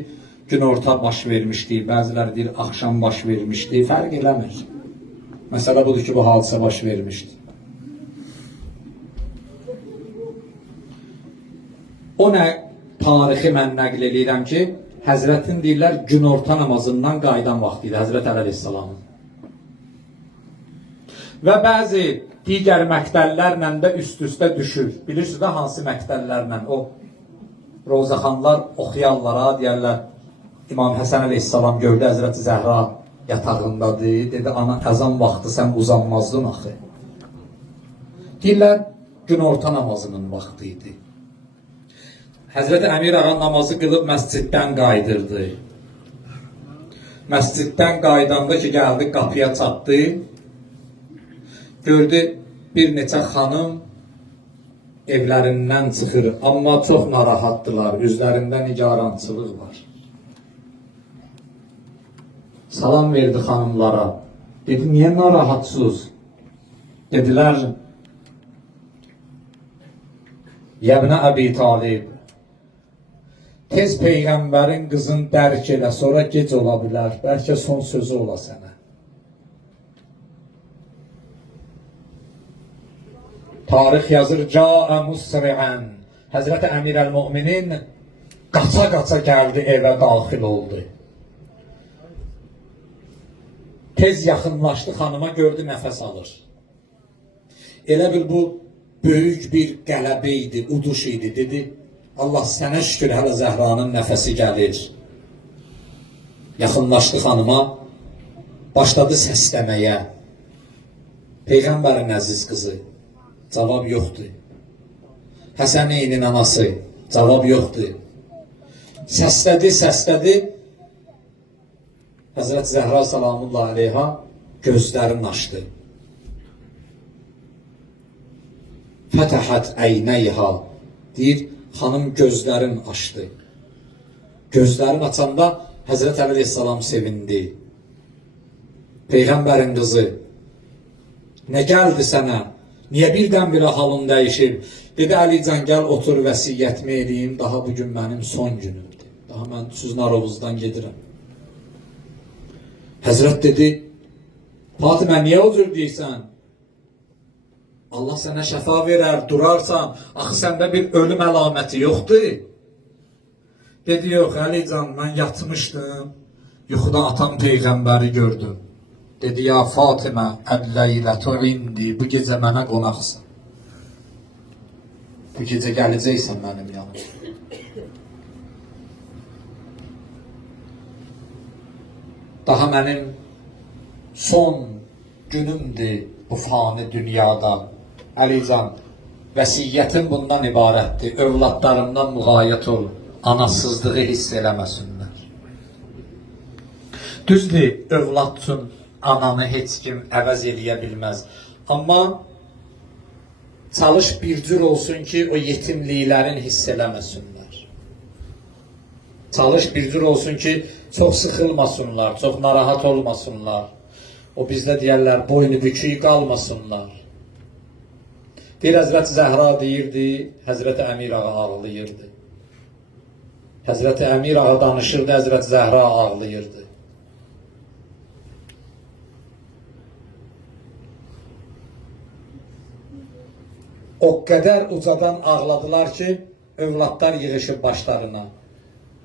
günorta baş vermişdi, bəziləri deyir axşam baş vermişdi, fərq eləmir. Məsələ budur ki, bu hadisə baş vermişdi. O nə tarixi mən nəql edirəm ki, Həzrətin deyirlər günorta namazından qayıdan vaxtı idi, Həzrət Əli əleyhissalamın. Və bəzi digər məqtəllərlə də üst-üstə düşür. Bilirsiniz də hansı məqtəllərlə? O rozaxanlar oxuyarlara, deyərlər, İmam Həsən əleyhissalam gördü Həzrəti Zəhra yatağındadır. Dedi, ana əzan vaxtı sən uzanmazdın axı. Deyirlər, günorta namazının vaxtı idi. Həzrəti Əmir ağa namazı qılıb məsciddən qayıdırdı. Məsciddən qayıdanda ki, gəldi, qapıya çatdı. Gördü, bir neçə xanım evlərindən çıxır. Amma çox narahatdılar, üzlərində nigarançılıq var. Salam verdi xanımlara. Dedi, niyə narahatsız? Dedilər, Yəbnə Əbi Talib, tez Peyğəmbərin qızın dərk elə, sonra gec ola bilər, bəlkə son sözü ola sənə. Tarix yazır, Câə musri'ən, Həzrəti Əmir əl-Müminin qaça-qaça gəldi, evə daxil oldu. Tez yaxınlaşdı xanıma, gördü, nəfəs alır. Elə bil bu böyük bir qələbə idi, uduş idi, dedi. Allah sənə şükür, hələ Zəhranın nəfəsi gəlir. Yaxınlaşdı xanıma, başladı səsləməyə. Peyğəmbərin əziz qızı, cavab yoxdur. Həsəneynin anası, cavab yoxdur. Səslədi, səslədi. Həzrət Zəhra salamullah aleyha gözlərini açdı. Fətəhət əynəyha, deyir, xanım gözlərini açdı. Gözlərini açanda Həzrət Əli əleyhissalam sevindi. Peyğəmbərin qızı, nə gəldi sənə? Niyə birdən-birə halın dəyişib? Dedi, Əlican, gəl otur vəsiyyətimi eləyim, daha bugün mənim son günümdür. Daha mən Suznarovuzdan gedirəm. Həzrət dedi, Fatimə, niyə o cür deyirsən? Allah sənə şəfa verər, durarsan, axı səndə bir ölüm əlaməti yoxdur. Dedi, yox Əlican, mən yatmışdım, yuxuda atam Peyğəmbəri gördüm. Dedi, ya Fatimə, əl-leylətu indi, bu gecə mənə qonaqsın. Bu gecə gələcəksən mənim yanıma. Daha mənim son günümdür bu fani dünyada. Əlican, vəsiyyətim bundan ibarətdir. Övladlarımdan müğayət ol, anasızlığı hiss eləməsinlər. Düzdür, övlad üçün ananı heç kim əvəz eləyə bilməz. Amma çalış bir cür olsun ki, o yetimliklərin hiss eləməsinlər. Çalış bir cür olsun ki, çox sıxılmasınlar, çox narahat olmasınlar. O bizdə deyərlər, boynu bükük qalmasınlar. Bir Həzrəti Zəhra deyirdi, Həzrəti Əmir ağa ağlayırdı. Həzrəti Əmir ağa danışırdı, Həzrəti Zəhra ağlayırdı. O qədər ucadan ağladılar ki, övladlar yığışıb başlarına.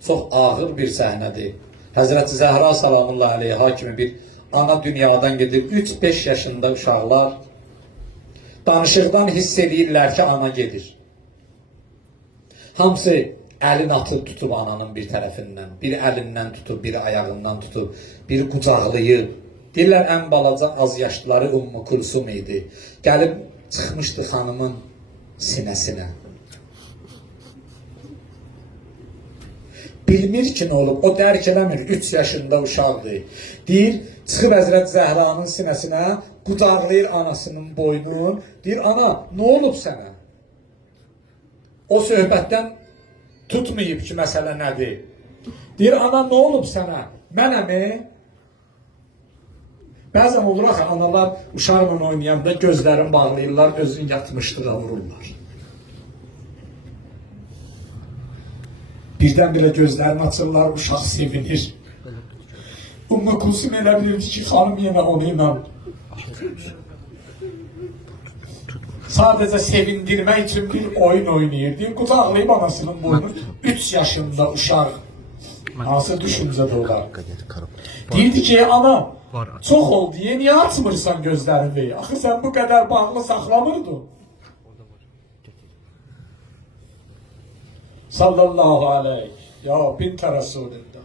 Çox ağır bir səhnədir. Həzrəti Zəhra salamullah aleyha kimi bir ana dünyadan gedir. 3-5 yaşında uşaqlar danışıqdan hiss edirlər ki, ana gedir. Hamısı əlin atıb tutub ananın bir tərəfindən, biri əlindən tutub, biri ayağından tutub, biri qucaqlayıb. Deyirlər, ən balaca az yaşlıları Ümmü Kulsum idi. Gəlib çıxmışdı xanımın sinəsinə. Bilmir ki, nə olub, o dərk eləmir, 3 yaşında uşaqdır. Deyir, çıxıb Həzrət Zəhranın sinəsinə, qucaqlayır anasının boynunu, deyir, ana, nə olub sənə? O söhbətdən tutmayıb ki, məsələ nədir? Deyir, ana, nə olub sənə? Mənəmi? Bəzən olur axı, analar uşaqla oynayanda gözlərini bağlayırlar, özünü yatmışlığa vururlar. Birdən-birə gözlərini açırlar, uşaq sevinir. Ümmü Kulsum elə bilirdi ki, xanım yenə onunla sadəcə sevindirmək üçün bir oyun oynayır. Deyir, qucaqlayıb anasının boynu 3 yaşında uşaq. Hansı düşüncədə olar? Deyirdi ki, ana, çox oldu, niyə açmırsan gözlərini? Axı sən bu qədər bağlı saxlamırdın. Sallallahu aleyh, ya bint Rasulillah.